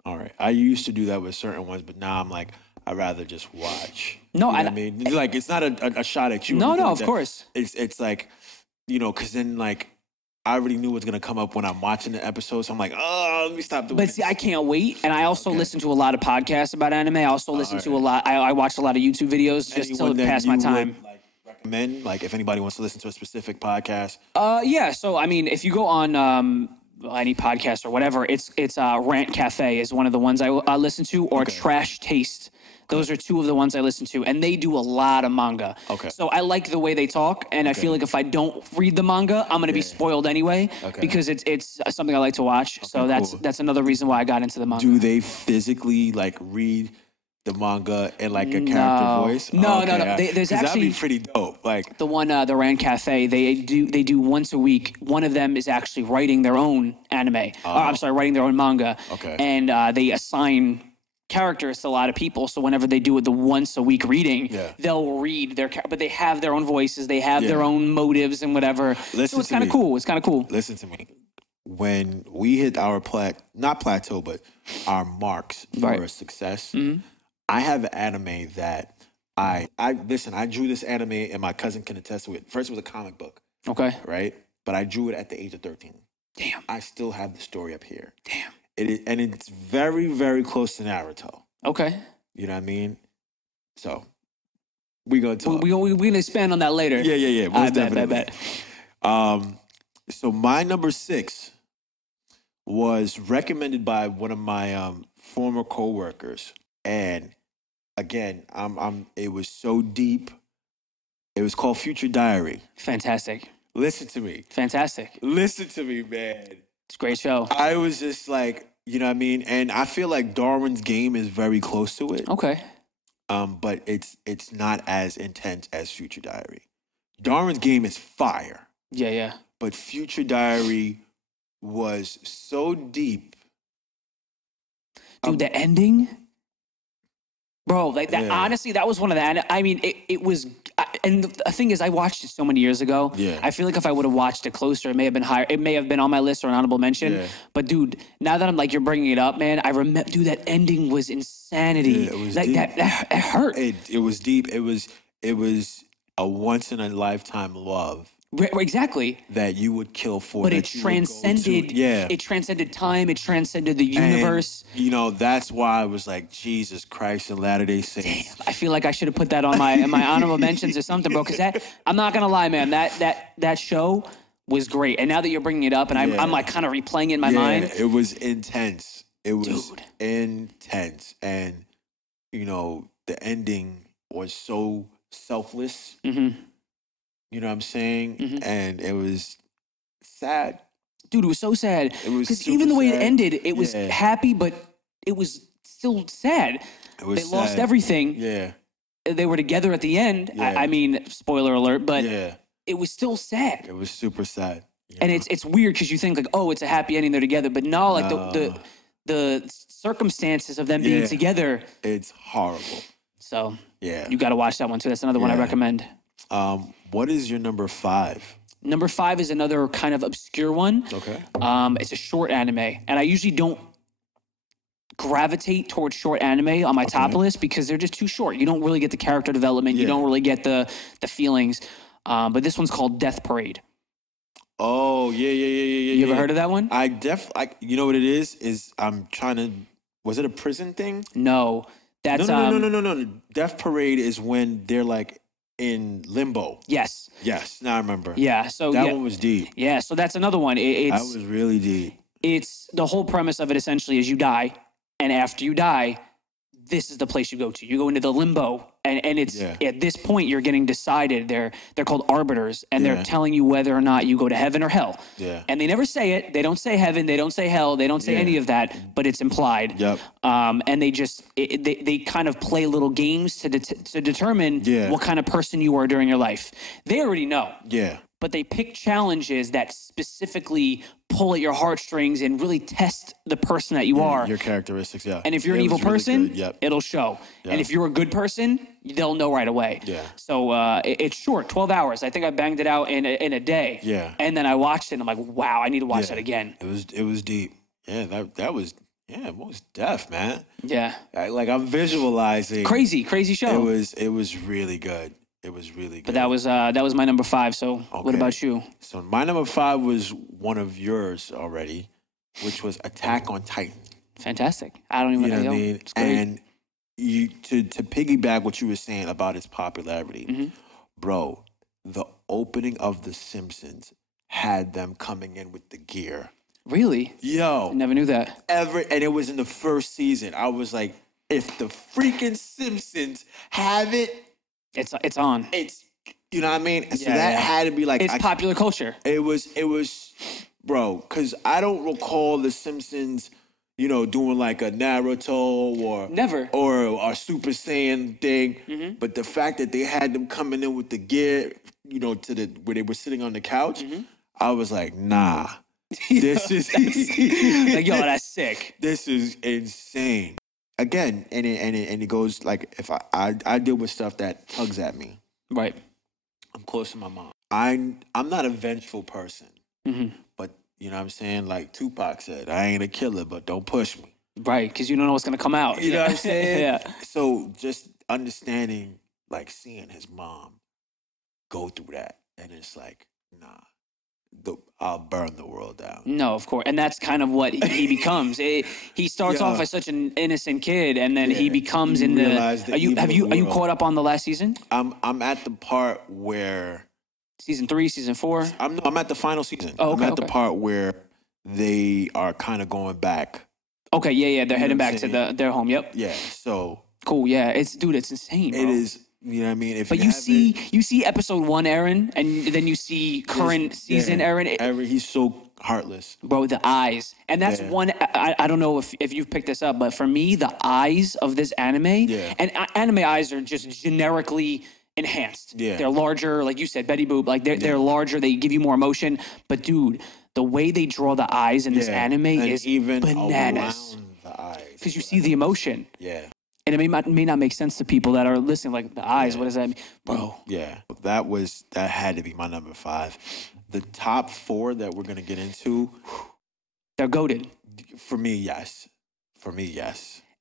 all right. I used to do that with certain ones, but now I'm like, I'd rather just watch. No, I mean, like it's not a shot at you. No, of course. It's like, you know, because then like I already knew what's gonna come up when I'm watching the episode, so I'm like, oh, let me stop doing. But see, I can't wait, and I also listen to a lot of podcasts about anime. I also listen to a lot. I watch a lot of YouTube videos just to pass my time. Recommend, like, if anybody wants to listen to a specific podcast. Yeah. So I mean, if you go on any podcast or whatever, it's Rant Cafe is one of the ones I listen to, or Trash Taste. Those are two of the ones I listen to, and they do a lot of manga. Okay. So I like the way they talk, and I feel like if I don't read the manga, I'm going to be spoiled anyway, because it's something I like to watch. So that's another reason why I got into the manga. Do they physically like read the manga in like a character voice? No. There's actually that'd be pretty dope. Like the one, the Rand Cafe. They do once a week. One of them is actually writing their own anime. Writing their own manga. Okay. And they assign characters to a lot of people. So whenever they do the once a week reading, they'll read but they have their own voices. They have their own motives and whatever. So it's kind of cool. It's kind of cool. Listen to me. When we hit our not plateau, but our marks for success, I have an anime that I drew this anime and my cousin can attest to it. First, it was a comic book. Okay. Right? But I drew it at the age of 13. Damn. I still have the story up here. Damn. And it's very, very close to Naruto. Okay. You know what I mean? So, we're going to talk. We're going to expand on that later. Yeah. I bet. So, my number 6 was recommended by one of my former coworkers. And again, it was so deep. It was called Future Diary. Fantastic. Listen to me. Fantastic. Listen to me, man. It's a great show. I was just like, you know what I mean? And I feel like Darwin's Game is very close to it. Okay. But it's not as intense as Future Diary. Darwin's Game is fire. Yeah. But Future Diary was so deep. Dude, the ending? Bro, like that. Honestly, that was one of the. I mean, it was. And the thing is, I watched it so many years ago. Yeah. I feel like if I would have watched it closer, it may have been higher. It may have been on my list or an honorable mention. Yeah. But dude, now that I'm like, you're bringing it up, man, I remember. Dude, that ending was insanity. Yeah, it was like deep. That hurt. It was deep. It was a once in a lifetime love. Exactly. That you would kill for. But it transcended. It transcended time. It transcended the universe. And, you know, that's why I was like, Jesus Christ and Latter-day Saints. Damn, I feel like I should have put that on my honorable mentions or something, bro. Because I'm not gonna lie, man. That show was great. And now that you're bringing it up, and I'm like kind of replaying it in my mind. It was intense. It was intense, and you know, the ending was so selfless. Mm-hmm. You know what I'm saying? Mm-hmm. And it was sad. Dude, it was so sad. It was because even the way it ended, it was Yeah. happy, but it was still sad. It was They lost everything. Yeah. They were together at the end. Yeah. I mean, spoiler alert, but Yeah. it was still sad. It was super sad. And it's weird because you think like, oh, it's a happy ending, they're together, but no, like the circumstances of them being together. It's horrible. So Yeah. you got to watch that one too. That's another one I recommend. What is your number 5? Number 5 is another kind of obscure one. Okay. It's a short anime, and I usually don't gravitate towards short anime on my top list because they're just too short. You don't really get the character development. You don't really get the feelings. But this one's called Death Parade. Oh, yeah. You ever heard of that one? You know what it is? Was it a prison thing? No. That's No. Death Parade is when they're like in limbo. Yes. Now I remember. Yeah. So that one was deep. Yeah. So that's another one. That was really deep. It's the whole premise of it essentially is you die, and after you die, this is the place you go to. You go into the limbo, and it's at this point you're getting decided. They're called arbiters, and they're telling you whether or not you go to heaven or hell. Yeah. And they never say it. They don't say heaven. They don't say hell. They don't say any of that. But it's implied. Yep. And they just they kind of play little games to determine what kind of person you are during your life. They already know. Yeah. But they pick challenges that specifically pull at your heartstrings and really test the person that you are. Your characteristics, yeah. And if you're an evil person, it'll show. Yep. And if you're a good person, they'll know right away. Yeah. So it's short, 12 hours. I think I banged it out in a day. Yeah. And then I watched it and I'm like, wow, I need to watch that again. It was deep. Yeah, that was most deaf, man. Yeah. I'm visualizing. Crazy show. It was really good. It was really good. But that was my number 5. So what about you? So my number 5 was one of yours already, which was Attack on Titan. Fantastic. I don't even know what I mean. It's great. And you to piggyback what you were saying about its popularity, bro. The opening of The Simpsons had them coming in with the gear. Really? Yo, I never knew that. And it was in the first season. I was like, if the freaking Simpsons have it. It's on. It's, you know what I mean? So that had to be like... It's popular culture. It was, bro, because I don't recall The Simpsons, doing like a Naruto Never. or a Super Saiyan thing. Mm-hmm. But the fact that they had them coming in with the gear, to where they were sitting on the couch, I was like, nah, this is like, yo, that's sick. This is insane. Again, and it goes like, if I deal with stuff that tugs at me. Right. I'm close to my mom. I'm not a vengeful person, but you know what I'm saying? Like Tupac said, I ain't a killer, but don't push me. Right, because you don't know what's going to come out. You know what I'm saying? Yeah. So just understanding, like seeing his mom go through that, and it's like, nah, I'll burn the world down. No, of course. And that's kind of what he becomes. He starts off as such an innocent kid, and then he becomes in the... Are you caught up on the last season? I'm at the part where... Season 3, season 4? I'm at the final season. Oh, okay, I'm at the part where they are kind of going back. Okay, yeah. They're heading back to their home. Yep. Yeah, so... Cool, yeah. It's insane, bro. It is... You know what I mean? But you see episode 1 Eren, and then you see current season Eren. Eren, he's so heartless. Bro, the eyes. And that's one, I don't know if you've picked this up, but for me, the eyes of this anime, and anime eyes are just generically enhanced. Yeah. They're larger, like you said, Betty Boop, like they're larger, they give you more emotion. But dude, the way they draw the eyes in this anime is even bananas. Around the eyes. Because you see the emotion. Yeah. And it may not make sense to people that are listening, like the eyes. What does that mean? Bro. Yeah. That had to be my number 5. The top 4 that we're going to get into. They're goated. For me, yes.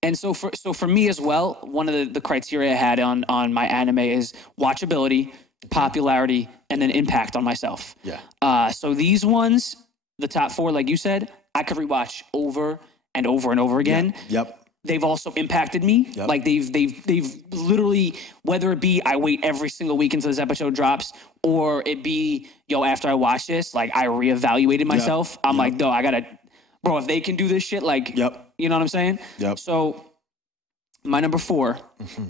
And so for me as well, one of the criteria I had on my anime is watchability, popularity, and then impact on myself. Yeah. So these ones, the top 4, like you said, I could rewatch over and over and over again. Yeah. Yep. They've also impacted me. Yep. Like they've literally, whether it be I wait every single week until this episode drops, or it be, after I watch this, like I reevaluated myself. I'm like, no, I gotta, bro, if they can do this shit, like, you know what I'm saying? Yep. So my number 4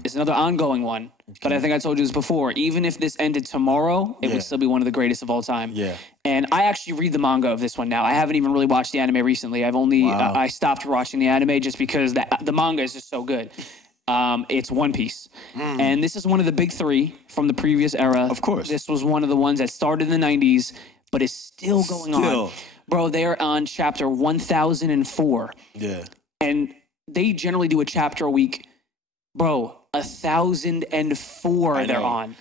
is another ongoing one, but I think I told you this before. Even if this ended tomorrow, it would still be one of the greatest of all time. Yeah. And I actually read the manga of this one now. I haven't even really watched the anime recently. I've only I stopped watching the anime just because the manga is just so good. It's One Piece, and this is one of the big 3 from the previous era. Of course, this was one of the ones that started in the '90s, but is still going on. Bro, they're on chapter 1004. Yeah, and they generally do a chapter a week. Bro, 1004 they're on.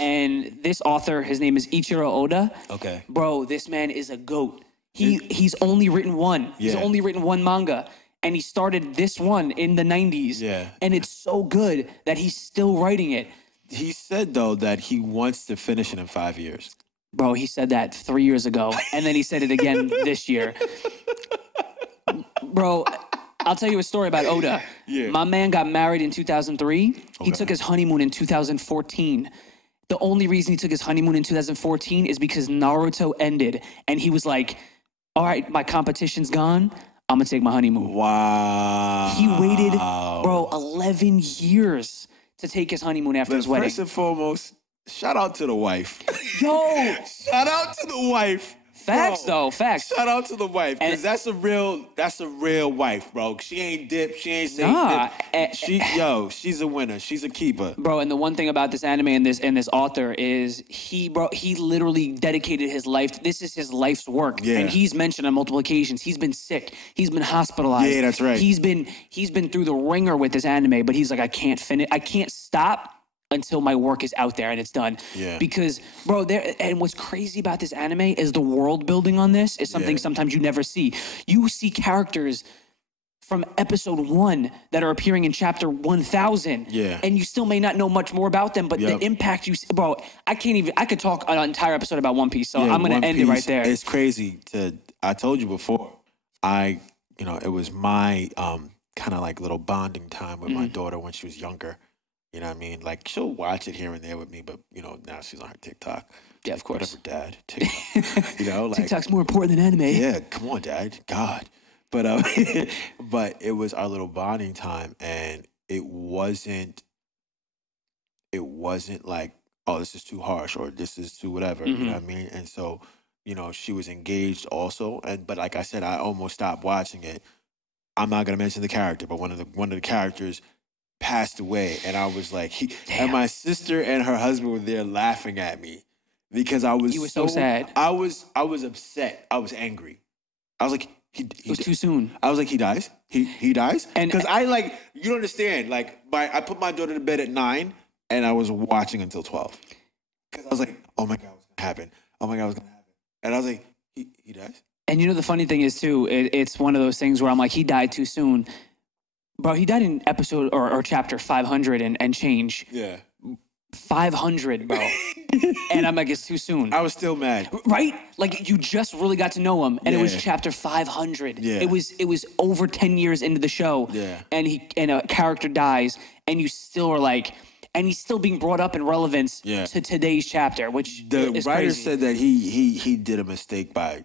And this author, his name is Ichiro Oda. Okay. Bro, this man is a goat. He's only written one. Yeah. He's only written one manga. And he started this one in the 90s. Yeah. And it's so good that he's still writing it. He said, though, that he wants to finish it in 5 years. Bro, he said that 3 years ago. And then he said it again this year. Bro, I'll tell you a story about Oda. Yeah. My man got married in 2003. Okay. He took his honeymoon in 2014. The only reason he took his honeymoon in 2014 is because Naruto ended. And he was like, all right, my competition's gone. I'm going to take my honeymoon. Wow. He waited, bro, 11 years to take his honeymoon after his wedding. First and foremost, shout out to the wife. Yo! Shout out to the wife. Facts, though. Facts. Shout out to the wife, because that's a real wife, bro. She ain't dip. She ain't saying dip. She's a winner. She's a keeper, bro. And the one thing about this anime and this author is he literally dedicated his life. This is his life's work. Yeah. And he's mentioned on multiple occasions. He's been sick. He's been hospitalized. Yeah, that's right. He's been through the ringer with this anime, but he's like, I can't finish. I can't stop until my work is out there and it's done. Yeah. Because, bro, and what's crazy about this anime is the world building on this is something sometimes you never see. You see characters from episode 1 that are appearing in chapter 1000. Yeah. And you still may not know much more about them, but the impact you see, bro, I could talk an entire episode about One Piece, so I'm going to end it right there. It's crazy I told you before, it was my kind of like little bonding time with my daughter when she was younger. You know what I mean? Like, she'll watch it here and there with me, but, now she's on her TikTok. Yeah, of course. Whatever, Dad. TikTok. TikTok's more important than anime. Yeah, come on, Dad. God. But but it was our little bonding time, and it wasn't like, oh, this is too harsh or this is too whatever. You know what I mean? And so, she was engaged also. But like I said, I almost stopped watching it. I'm not gonna mention the character, but one of the characters passed away, and I was like, and my sister and her husband were there laughing at me because I was You were so sad. I was upset. I was angry. I was like, it was too soon. I was like, he dies. He dies. And because you don't understand. Like I put my daughter to bed at 9, and I was watching until 12 because I was like, oh my god, what's gonna happen? Oh my god, what's gonna happen? And I was like, he dies. And you know the funny thing is too, it's one of those things where I'm like, he died too soon. Bro, he died in episode or chapter 500 and change. Yeah. 500, bro. And I'm like, it's too soon. I was still mad. Right? Like, you just really got to know him, and it was chapter 500. Yeah. It was over 10 years into the show. Yeah. And a character dies, and you still are like, and he's still being brought up in relevance to today's chapter, which the is writer crazy. said that he did a mistake by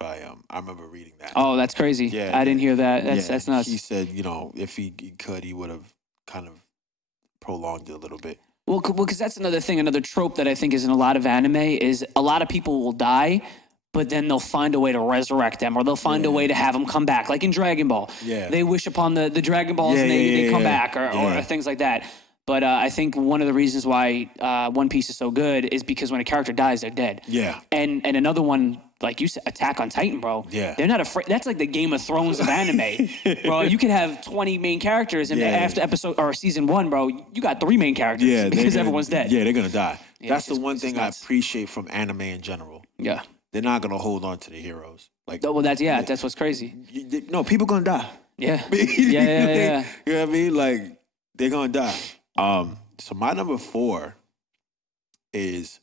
I remember reading that. Oh, that's crazy. Yeah, I didn't hear that. That's nuts. He said, if he could, he would have kind of prolonged it a little bit. Well, because that's another thing, another trope that I think is in a lot of anime is a lot of people will die, but then they'll find a way to resurrect them, or they'll find a way to have them come back, like in Dragon Ball. Yeah. They wish upon the Dragon Balls and they come back, or things like that. But I think one of the reasons why One Piece is so good is because when a character dies, they're dead. Yeah. And another one, like you said, Attack on Titan, bro. Yeah. They're not afraid. That's like the Game of Thrones of anime, bro. You can have 20 main characters, and after episode or season 1, bro, you got 3 main characters because everyone's dead. Yeah, they're gonna die. Yeah, that's the one thing I appreciate from anime in general. Yeah. They're not gonna hold on to the heroes. Like, well, that's what's crazy. No, people gonna die. Yeah. Yeah. You know what I mean? Like, they're gonna die. So my number 4 is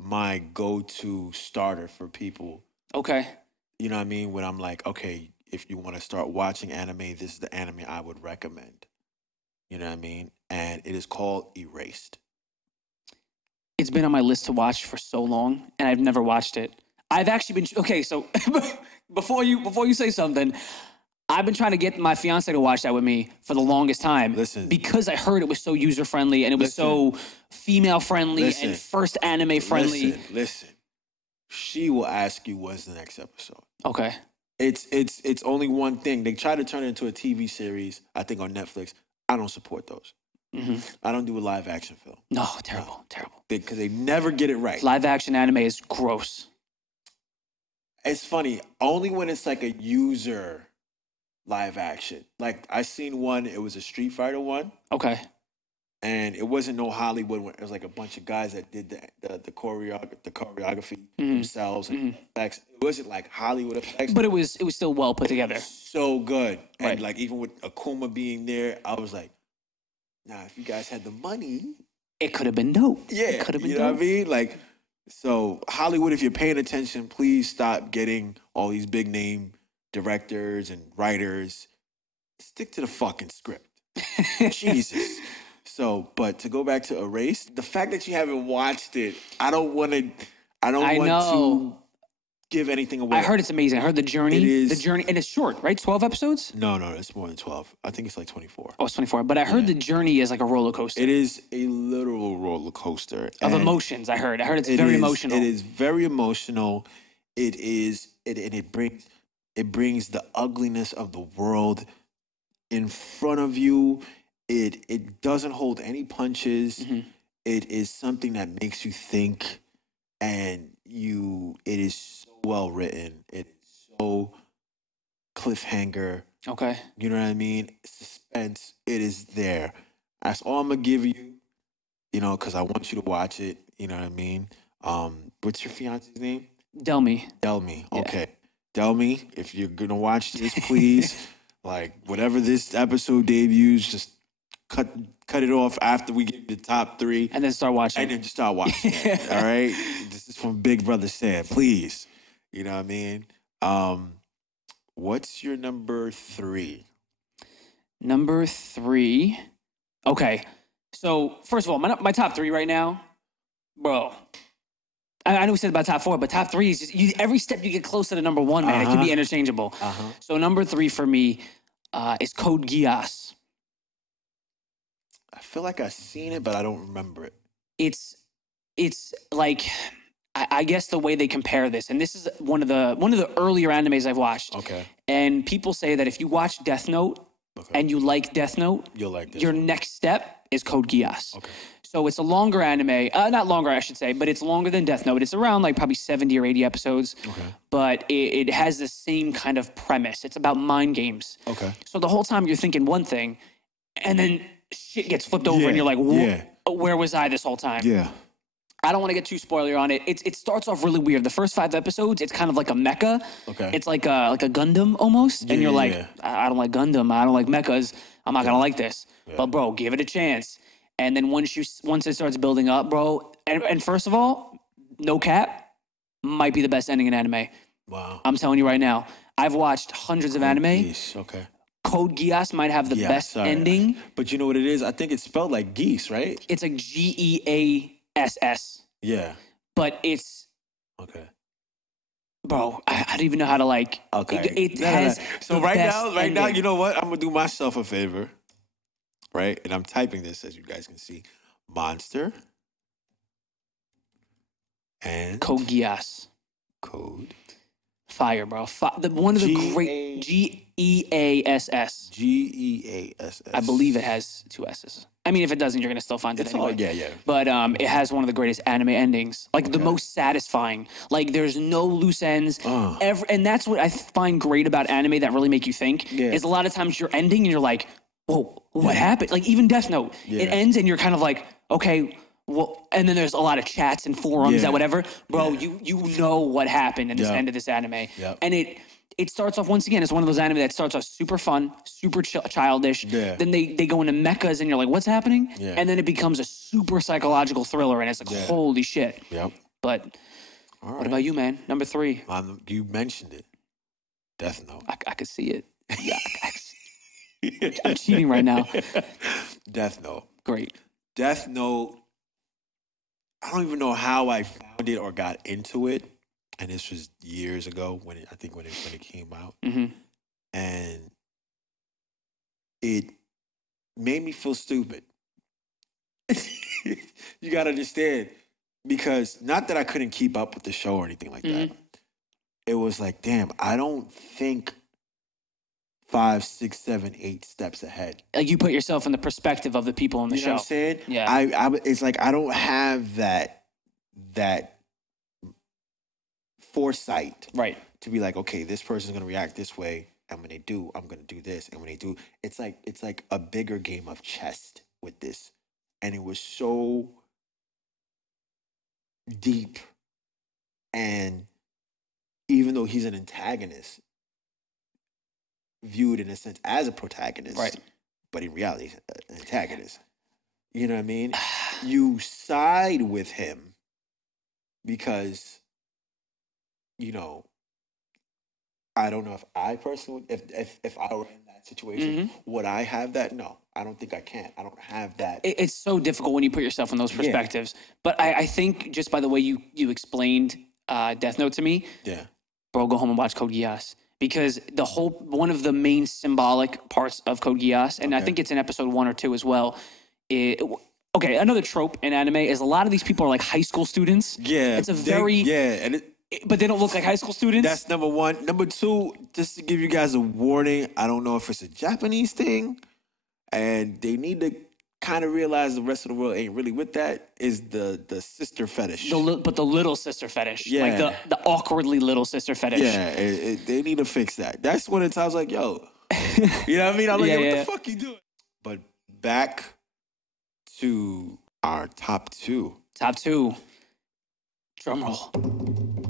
my go-to starter for people. Okay. You know what I mean? When I'm like, okay, if you want to start watching anime, this is the anime I would recommend. You know what I mean? And it is called Erased. It's been on my list to watch for so long, and I've never watched it. I've actually been okay. So before you say something, I've been trying to get my fiance to watch that with me for the longest time. Listen. Because I heard it was so user friendly and it was so female friendly and first anime friendly. Listen. She will ask you when's the next episode. Okay. It's only one thing. They try to turn it into a TV series, I think, on Netflix. I don't support those. Mm-hmm. I don't do a live action film. No, terrible. Because they never get it right. Live action anime is gross. It's funny. Only when it's like a user live action. Like, I seen one, it was a Street Fighter one. Okay. And it wasn't no Hollywood one. It was like a bunch of guys that did the choreography themselves and effects. It wasn't like Hollywood effects. But it was still well put together. So good. Right. And like, even with Akuma being there, I was like, nah, if you guys had the money, it could have been dope. Yeah. It could have been dope. You know what I mean? Like, so Hollywood, if you're paying attention, please stop getting all these big name directors and writers. Stick to the fucking script. Jesus. So, but to go back to Erased, the fact that you haven't watched it, I don't want to give anything away. I heard it's amazing. I heard the journey. It is. The journey, and it's short, right? 12 episodes? No, it's more than 12. I think it's like 24. Oh, it's 24. But I heard the journey is like a roller coaster. It is a literal roller coaster. Of emotions, I heard. I heard it's very emotional. It is very emotional. It brings the ugliness of the world in front of you. It doesn't hold any punches. Mm-hmm. It is something that makes you think, and it is so well written. It's so cliffhanger. Okay. You know what I mean? Suspense. It is there. That's all I'm gonna give you. Because I want you to watch it. You know what I mean? What's your fiance's name? Delmy. Okay. Delmy, if you're gonna watch this, please, like, whatever this episode debuts, just cut it off after we get the top 3. And then start watching. And then just start watching it, all right? This is from Big Brother Sam. Please. You know what I mean? What's your number 3? Number 3. Okay. So, first of all, my top 3 right now, bro. I know we said about top 4, but top 3 is just every step you get closer to number 1, man. It can be interchangeable. So number 3 for me is Code Geass. I feel like I've seen it, but I don't remember it. It's like, I guess the way they compare this, and this is one of the earlier animes I've watched. Okay. And people say that if you watch Death Note and you like Death Note, you'll like this. Your next step is Code Geass. Okay. So it's a longer anime, not longer I should say, but it's longer than Death Note. It's around like probably 70 or 80 episodes. Okay. But it has the same kind of premise. It's about mind games. Okay. So the whole time you're thinking one thing, and then shit gets flipped over, and you're like, where was I this whole time? Yeah. I don't want to get too spoiler on it. It starts off really weird. The first 5 episodes, it's kind of like a mecha. Okay. It's like a Gundam almost. And you're like, I don't like Gundam. I don't like mechas. I'm not going to like this. Yeah. But, bro, give it a chance. And then once it starts building up, bro, and first of all, no cap, might be the best ending in anime. Wow. I'm telling you right now. I've watched hundreds of anime. Geass. Okay. Code Geass might have the best ending. But you know what it is? I think it's spelled like geese, right? It's like Geass. Yeah. But it's... Okay. Bro, I don't even know how to like... Okay. It has So right now, you know what? I'm going to do myself a favor. Right? And I'm typing this as you guys can see. Monster. And... Code Geass. Code... Fire, bro. One of the great... Geass. Geass. I believe it has 2 S's. I mean, if it doesn't, you're going to still find it anyway. Yeah. But it has one of the greatest anime endings. Like, the most satisfying. Like, there's no loose ends. And that's what I find great about anime that really make you think. Yeah. Is a lot of times you're ending and you're like, whoa, what happened? Like, even Death Note. Yeah. It ends and you're kind of like, okay... Well, and then there's a lot of chats and forums and whatever. Bro, you know what happened in this end of this anime. Yep. And it starts off, once again, it's one of those anime that starts off super fun, super childish. Yeah. Then they go into mechas and you're like, what's happening? Yeah. And then it becomes a super psychological thriller and it's like, holy shit. Yep. But what about you, man? Number 3. You mentioned it. Death Note. I could see it. Yeah, I'm cheating right now. Death Note. Great. Death Note. I don't even know how I found it or got into it, and this was years ago when it came out, and it made me feel stupid. You gotta understand, because not that I couldn't keep up with the show or anything like that. It was like, damn, I don't think 5, 6, 7, 8 steps ahead. Like you put yourself in the perspective of the people in the show. You know what I'm saying? Yeah. It's like I don't have that foresight, right? To be like, okay, this person's gonna react this way, and when they do, I'm gonna do this, and when they do, it's like a bigger game of chess with this, and it was so deep, and even though he's an antagonist, viewed in a sense as a protagonist, right? But in reality, an antagonist. You know what I mean? You side with him because, you know, I don't know if I personally, if I were in that situation, would I have that? No, I don't think I can. I don't have that. It's so difficult when you put yourself in those perspectives. But I think just by the way you explained Death Note to me, bro, go home and watch Code Geass. Because one of the main symbolic parts of Code Geass, and I think it's in episode 1 or 2 as well. Another trope in anime is a lot of these people are like high school students. Yeah, it's but they don't look like high school students. That's number 1. Number 2, just to give you guys a warning, I don't know if it's a Japanese thing, and they need to kind of realize the rest of the world ain't really with that, is the sister fetish. But the little sister fetish. Like the awkwardly little sister fetish. Yeah, they need to fix that. That's when it's I was like, yo. You know what I mean? I'm like, what the fuck you doing? But back to our top 2. Top 2. Drum roll.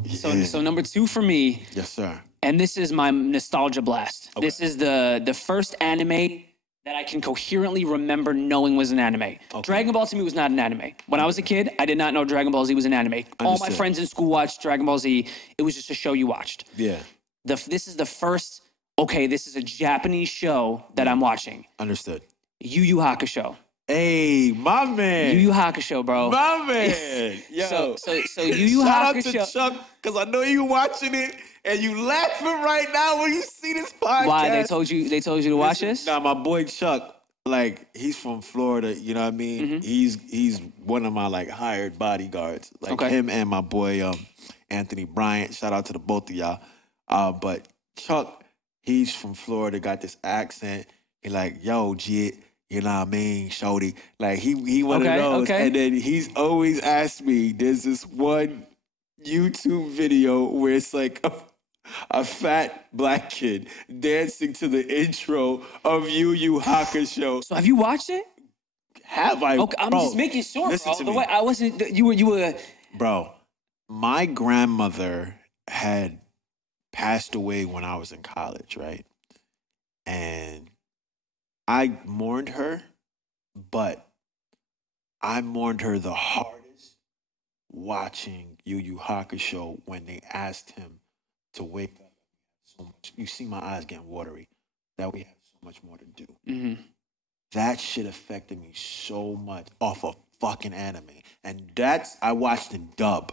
Yeah. So number 2 for me. Yes, sir. And this is my nostalgia blast. Okay. This is the first anime that I can coherently remember knowing was an anime. Okay. Dragon Ball to me was not an anime. When I was a kid, I did not know Dragon Ball Z was an anime. Understood. All my friends in school watched Dragon Ball Z. It was just a show you watched. Yeah. This is the first, this is a Japanese show that I'm watching. Understood. Yu Hakusho. Hey, my man. Yu Hakusho, bro. My man. Yo. So Yu Hakusho. Shout out to Chuck, because I know you watching it. And you laughing right now when you see this podcast. Why? They told you to watch this? Nah, my boy Chuck like he's from Florida, you know what I mean? He's one of my like hired bodyguards. Like him and my boy Anthony Bryant. Shout out to the both of y'all. But Chuck, he's from Florida, got this accent. He like, yo, Jit, you know what I mean, Shorty. Like he one of those. And then he's always asked me, there's this one YouTube video where it's like a fat black kid dancing to the intro of Yu Hakusho. So have you watched it? Have I? Okay, I'm just making sure, listen bro. to The me. way I wasn't, you were. Bro, my grandmother had passed away when I was in college, right? And I mourned her, but I mourned her the hardest watching Yu Hakusho when they asked him to wake up so much. You see my eyes getting watery, that we have so much more to do. Mm-hmm. That shit affected me so much off of fucking anime. And I watched in dub.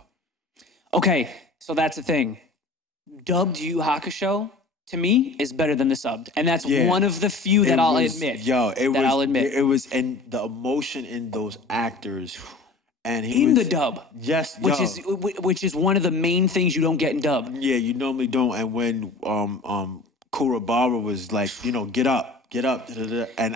Okay, so that's the thing. Dubbed Yu Hakusho, to me, is better than the subbed. And that's one of the few that I'll admit. I'll admit. It was, and the emotion in those actors. And the dub. Yes, which is one of the main things you don't get in dub. Yeah, you normally don't. And when Kurabara was like, get up, and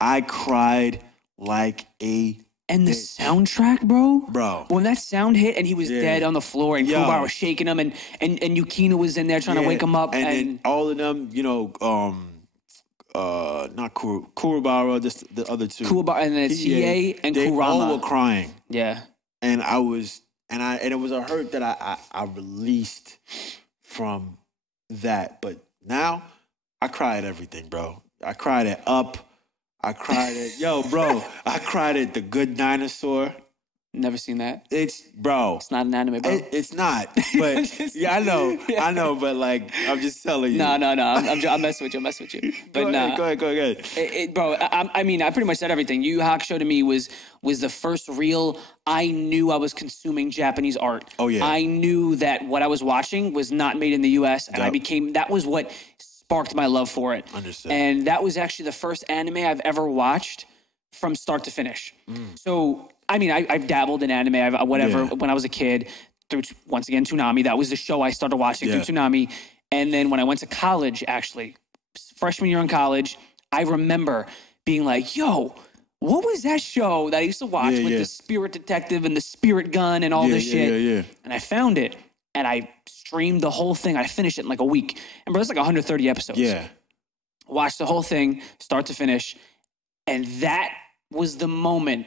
I cried like a And the soundtrack, bro. Bro. When that sound hit and he was dead on the floor and Kurabara was shaking him and Yukina was in there trying to wake him up. And then all of them, not Kurabara, just the other two. Kurabara and then Tie and they Kurama. They all were crying. Yeah. And it was a hurt that I released from that. But now I cry at everything, bro. I cried at Up. I cried at I cried at The Good Dinosaur. Never seen that. It's not an anime, bro. It's not. But yeah, I know. But like, I'm just telling you. No. I'm messing with you. But go ahead. Bro, I mean, I pretty much said everything. Yu Hakusho to me was the first real. I knew I was consuming Japanese art. Oh yeah. I knew that what I was watching was not made in the U.S. and that was what sparked my love for it. Understood. And that was actually the first anime I've ever watched from start to finish. So. I mean, I've dabbled in anime, when I was a kid, through, once again, Toonami. That was the show I started watching through Toonami. And then when I went to college, actually, freshman year in college, I remember being like, yo, what was that show that I used to watch with the spirit detective and the spirit gun and all this shit? Yeah. And I found it, and I streamed the whole thing. I finished it in like a week. And bro, it's like 130 episodes. Yeah. Watched the whole thing, start to finish. And that was the moment.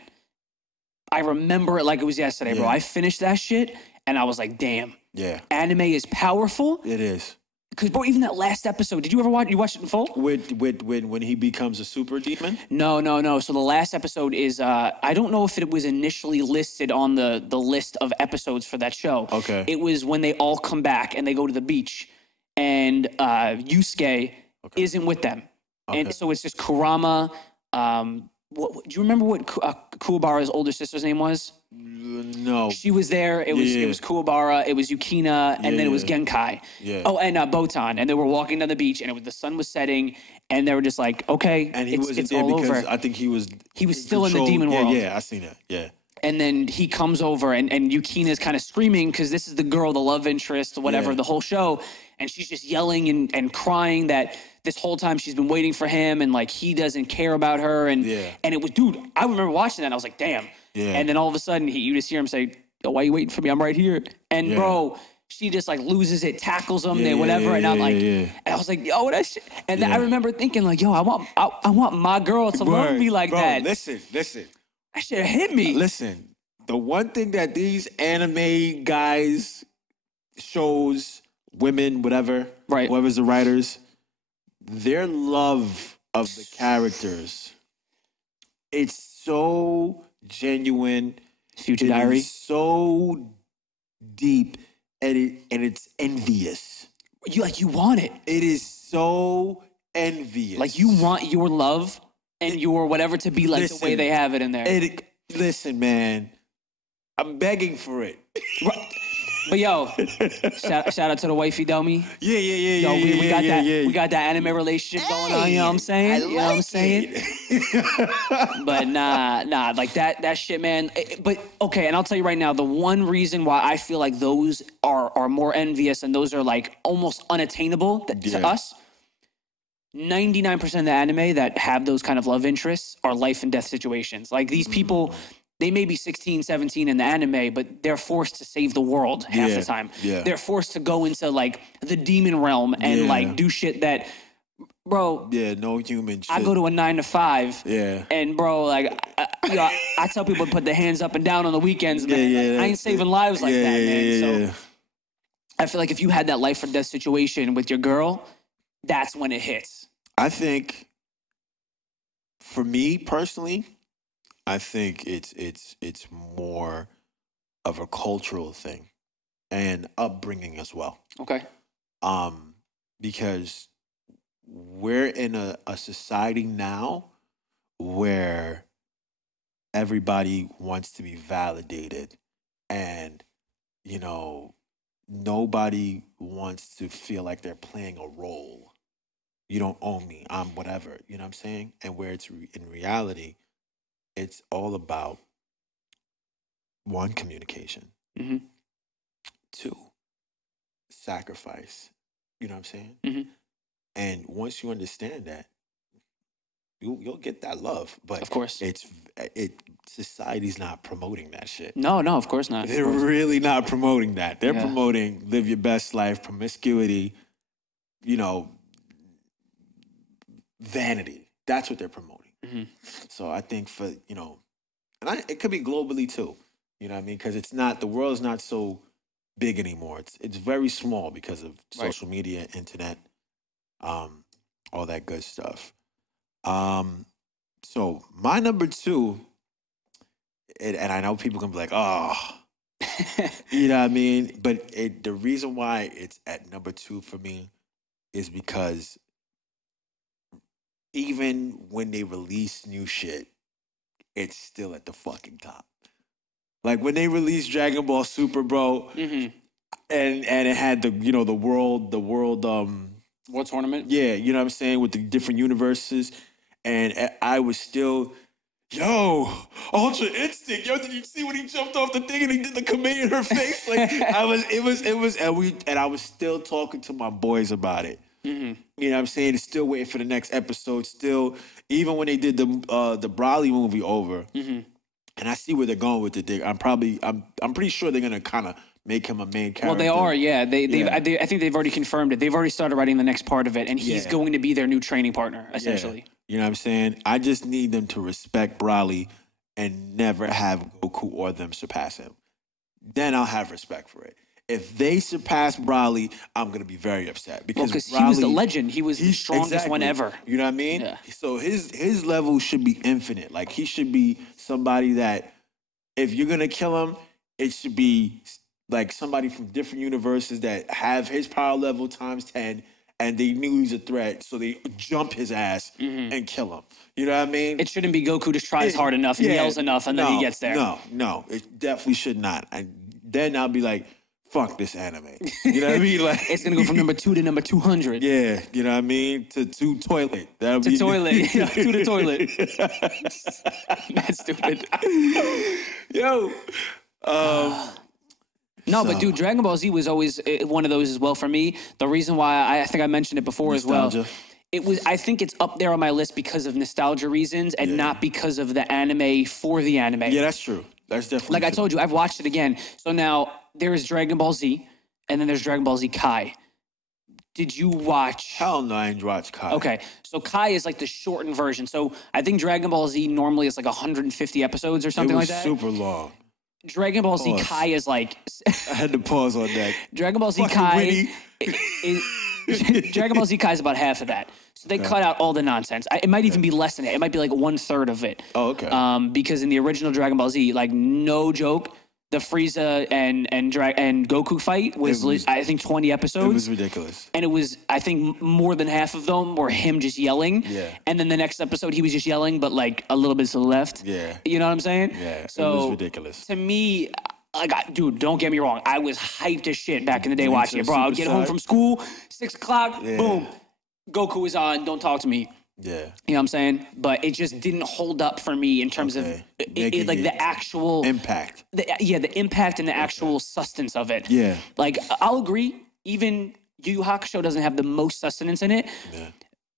I remember it like it was yesterday, bro. I finished that shit, and I was like, damn. Yeah. Anime is powerful. It is. Because, bro, even that last episode, did you ever watch? You watched it in full? When he becomes a super demon? No. So the last episode is, I don't know if it was initially listed on the list of episodes for that show. Okay. It was when they all come back and they go to the beach, and Yusuke isn't with them. Okay. And so it's just Kurama. Do you remember what Kuwabara's older sister's name was? No. She was there. It was Kuwabara. It was Yukina, and then it was Genkai. Yeah. Oh, and Botan. And they were walking down the beach, and the sun was setting, and they were just like, okay, and he wasn't there all because over. I think he was still in the demon world. Yeah, I seen that. Yeah. And then he comes over, and Yukina's kind of screaming because this is the girl, the love interest, whatever, the whole show. And she's just yelling and crying that this whole time she's been waiting for him, and like he doesn't care about her. And it was, dude, I remember watching that, and I was like, damn. Yeah. And then all of a sudden, you just hear him say, yo, why are you waiting for me? I'm right here. And bro, she just like loses it, tackles him, and I'm like, and I was like, yo, that shit. And then I remember thinking like, yo, I want my girl to love me like that. Listen. That shit hit me. Listen, the one thing that these anime guys, shows, women, whatever, whoever's the writers, their love of the characters, it's so genuine. Future Diary. It's so deep, and it's envious. You want it. It is so envious. Like you want your love and your whatever to be like the way they have it in there. Listen, man, I'm begging for it. But yo, shout out to the wifey dummy. Yeah. Yo, we got that anime relationship going on. You know what I'm saying? You know what I'm saying? But nah, like that shit, man. But okay, and I'll tell you right now, the one reason why I feel like those are more envious and those are like almost unattainable to us. 99% of the anime that have those kind of love interests are life and death situations. Like these people, they may be 16, 17 in the anime, but they're forced to save the world half the time. Yeah. They're forced to go into like the demon realm and like do shit that, bro. Yeah, no human shit. I go to a 9 to 5. Yeah. And bro, like, I tell people to put their hands up and down on the weekends, man. Yeah, I ain't saving lives like that, man. So I feel like if you had that life or death situation with your girl, that's when it hits. I think, for me personally, I think it's more of a cultural thing and upbringing as well. Okay. Because we're in a society now where everybody wants to be validated, and nobody wants to feel like they're playing a role. You don't own me. I'm whatever. You know what I'm saying? And where it's in reality, it's all about one, communication. Mm-hmm. 2, sacrifice. You know what I'm saying? Mm-hmm. And once you understand that, you'll get that love. But of course, society's not promoting that shit. No, of course not. They're really not promoting that. They're promoting live your best life, promiscuity, vanity. That's what they're promoting. Mm-hmm. So I think for, it could be globally too. You know what I mean? Because the world's not so big anymore. It's very small because of social media, internet, all that good stuff. So my number 2, and I know people can be like, oh, you know what I mean? But the reason why it's at number 2 for me is because even when they release new shit, it's still at the fucking top. Like when they released Dragon Ball Super, bro, and it had the world tournament. Yeah, you know what I'm saying, with the different universes, and I was still, Ultra Instinct, did you see when he jumped off the thing and he did the Kamehameha in her face? Like I was still talking to my boys about it. Mm-hmm. You know what I'm saying? Still waiting for the next episode. Still, even when they did the Broly movie over, and I see where they're going with it. I'm pretty sure they're gonna kind of make him a main character. Well, they are, yeah. I think they've already confirmed it. They've already started writing the next part of it, and he's going to be their new training partner, essentially. Yeah. You know what I'm saying? I just need them to respect Broly and never have Goku or them surpass him. Then I'll have respect for it. If they surpass Broly, I'm going to be very upset. Because he was the legend. He was the strongest one ever. You know what I mean? Yeah. So his level should be infinite. Like, he should be somebody that, if you're going to kill him, it should be like somebody from different universes that have his power level times 10, and they knew he's a threat, so they jump his ass and kill him. You know what I mean? It shouldn't be Goku just tries hard enough and yells enough, and then he gets there. No, it definitely should not. And then I'll be like, fuck this anime. You know what I mean? Like, it's gonna go from number 2 to number 200. Yeah, you know what I mean? To toilet. Toilet. Yeah, to the toilet. That's stupid. Yo. But dude, Dragon Ball Z was always one of those as well for me. The reason why I think I mentioned it before nostalgia. As well. I think it's up there on my list because of nostalgia reasons and not because of the anime for the anime. Yeah, that's true. That's definitely true. I told you, I've watched it again. So now there's Dragon Ball Z, and then there's Dragon Ball Z Kai. Did you watch? Hell no, I didn't watch Kai. Okay, so Kai is like the shortened version. So I think Dragon Ball Z normally is like 150 episodes or something like that. It was super long. Dragon Ball Z Kai is like... I had to pause on that. Dragon Ball Z Kai... Dragon Ball Z Kai is about half of that. So they cut out all the nonsense. It might even be less than that. It might be like 1/3 of it. Oh, okay. Because in the original Dragon Ball Z, like, no joke, the Frieza and Goku fight was I think 20 episodes. It was ridiculous. And it was, I think, more than half of them were him just yelling. Yeah. And then the next episode, he was just yelling, but like a little bit to the left. Yeah. You know what I'm saying? Yeah. So it was ridiculous. To me, dude, don't get me wrong. I was hyped as shit back in the day Bleach watching it, bro. I would get home from school, 6 o'clock, boom, Goku is on. Don't talk to me. Yeah. You know what I'm saying? But it just didn't hold up for me in terms of like the actual impact. The impact and the actual sustenance of it. Yeah. Like, I'll agree. Even Yu Hakusho doesn't have the most sustenance in it. Yeah.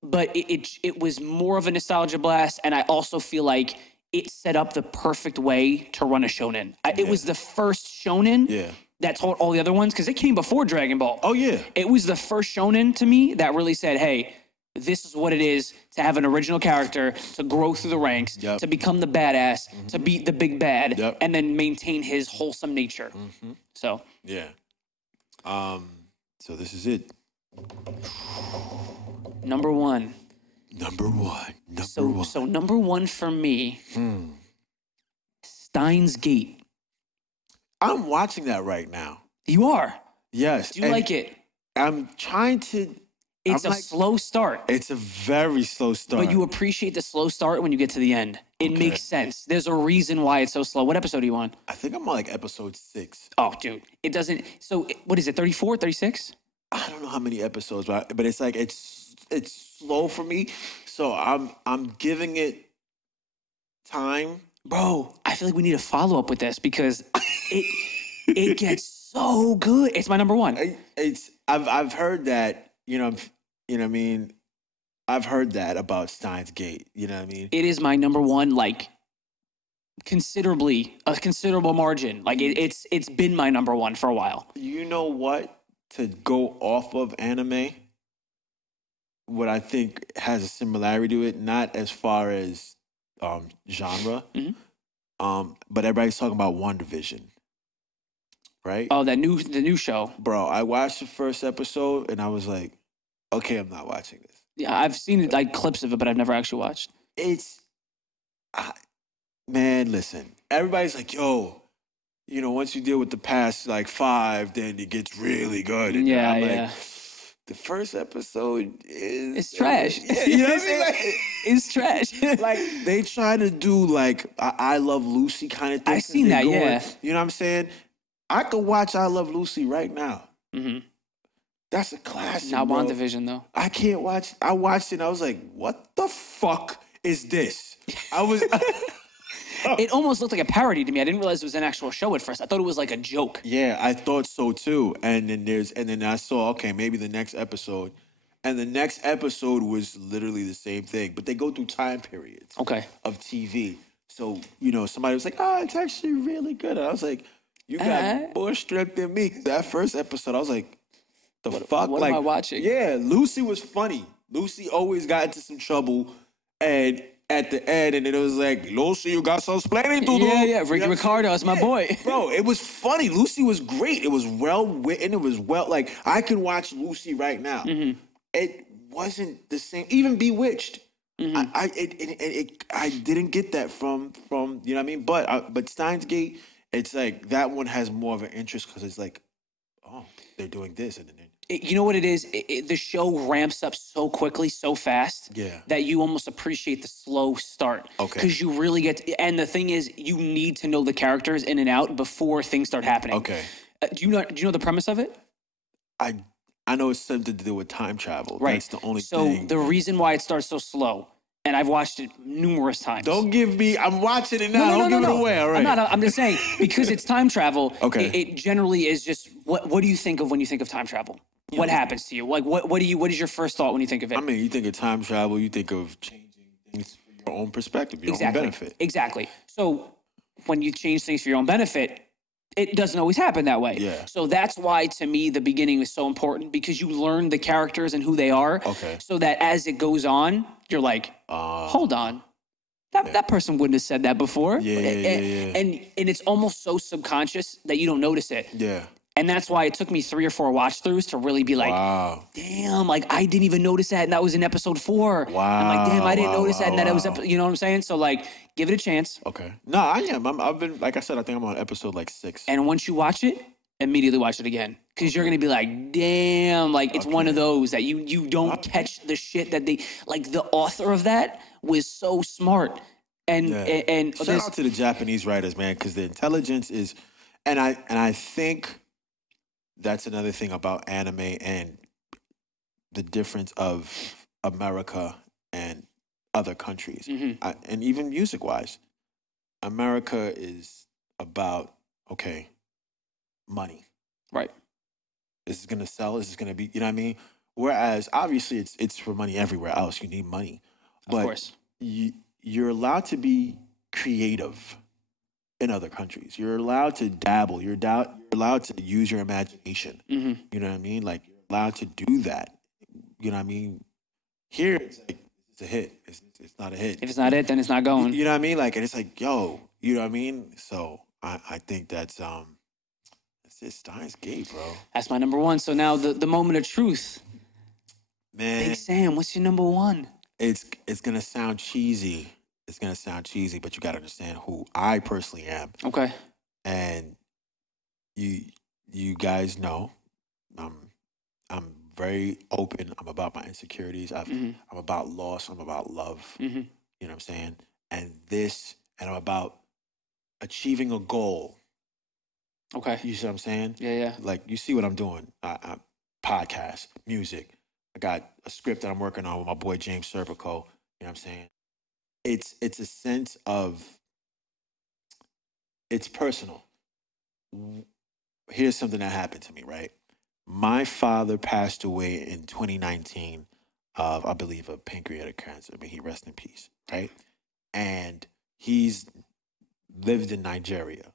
But it was more of a nostalgia blast, and I also feel like it set up the perfect way to run a shonen. It was the first shonen that told all the other ones, because it came before Dragon Ball. Oh, yeah. It was the first shonen to me that really said, hey, this is what it is to have an original character, to grow through the ranks, to become the badass, to beat the big bad, and then maintain his wholesome nature. So. Yeah. So this is it. Number one. So number one for me, Steins Gate. I'm watching that right now. You are? Yes. Do you like it? I'm trying to... It's a slow start. It's a very slow start. But you appreciate the slow start when you get to the end. It makes sense. There's a reason why it's so slow. What episode are you on? I think I'm on like episode 6. Oh, dude. It doesn't... So, what is it, 34, 36? I don't know how many episodes, but it's like it's slow for me. So I'm giving it time. Bro, I feel like we need a follow-up with this because it gets so good. It's my number one. I've heard that, you know what I mean? I've heard that about Steins Gate, you know what I mean? It is my number one, like, a considerable margin. Like, it's been my number one for a while. You know what? To go off of anime, what I think has a similarity to it, not as far as genre, but everybody's talking about WandaVision, right? Oh, the new show. Bro, I watched the first episode and I was like, okay, I'm not watching this. Yeah, I've seen like clips of it, but I've never actually watched. Man, listen, everybody's like, yo, you know, once you deal with the past like 5, then it gets really good. And I'm like, the first episode it's trash. You know what I mean? Like, it's trash. Like they try to do like I Love Lucy kind of thing. I've seen that, yeah. You know what I'm saying? I could watch I Love Lucy right now. That's a classic. Not WandaVision though. I can't watch. I watched it and I was like, what the fuck is this? I was. It almost looked like a parody to me. I didn't realize it was an actual show at first. I thought it was like a joke. Yeah, I thought so too. And then I saw, okay, maybe the next episode. And the next episode was literally the same thing. But they go through time periods of TV. So, you know, somebody was like, oh, it's actually really good. And I was like, you got more strength than me. That first episode, I was like, fuck? What am I watching? Yeah, Lucy was funny. Lucy always got into some trouble. And at the end, and it was like, Lucy, you got some explaining to do. Yeah, Ricky Ricardo, that's my boy. Bro, it was funny. Lucy was great. It was well written. It was like, I can watch Lucy right now. It wasn't the same. Even Bewitched. I didn't get that from you know what I mean? But Steins Gate, it's like, that one has more of an interest because it's like, oh, they're doing this. And then you know what it is? The show ramps up so quickly, so fast, that you almost appreciate the slow start. Okay. Because you really and the thing is, you need to know the characters in and out before things start happening. Okay. Do you know the premise of it? I know it's something to do with time travel. Right. That's the only thing. So the reason why it starts so slow, and I've watched it numerous times. Don't give me, I'm watching it now. Don't give it away, all right? I'm just saying, because it's time travel, okay. It generally is just, what do you think of when you think of time travel? What happens to you? Like, what is your first thought when you think of it? I mean, you think of time travel, you think of changing things for your own perspective, your own benefit. Exactly. So when you change things for your own benefit, it doesn't always happen that way. Yeah. So that's why, to me, the beginning is so important, because you learn the characters and who they are. Okay. So that as it goes on, you're like, hold on. That person wouldn't have said that before. Yeah. And it's almost so subconscious that you don't notice it. Yeah. And that's why it took me 3 or 4 watch throughs to really be like, damn, like I didn't even notice that, and that was in episode 4. Wow. I'm like, damn, I didn't notice that, and that it was, you know what I'm saying? So like, give it a chance. Okay. No, I am. I've been, like I said, I think I'm on episode like 6. And once you watch it, immediately watch it again, because you're gonna be like, damn, like it's one of those that you don't catch the shit that they, like the author of that was so smart. And shout out to the Japanese writers, man, because the intelligence is. And I think that's another thing about anime and the difference of America and other countries, and even music wise. America is about, okay, money. Right. Is it gonna sell? Is it gonna be, you know what I mean? Whereas obviously it's for money everywhere else. You need money, but Of course. you're allowed to be creative in other countries. You're allowed to dabble. You're allowed to use your imagination. You know what I mean? Like, you're allowed to do that. You know what I mean? Here, it's like, it's a hit. It's not a hit. If it's not it, then it's not going. You know what I mean? Like, and it's like, yo, you know what I mean? So I think that's it's Steins Gate, bro. That's my number one. So now the moment of truth. Man, Big Sam, what's your number one? it's gonna sound cheesy. It's gonna sound cheesy, but you gotta understand who I personally am. Okay. And you guys know, I'm very open. I'm about my insecurities. I'm about loss. I'm about love. You know what I'm saying? And I'm about achieving a goal. Okay. You see what I'm saying? Yeah. Like, you see what I'm doing. I podcast, music. I got a script that I'm working on with my boy James Serpico. You know what I'm saying? It's a sense of, it's personal. Here's something that happened to me, right? My father passed away in 2019 of, I believe, a pancreatic cancer. May he rest in peace, right? And he's lived in Nigeria.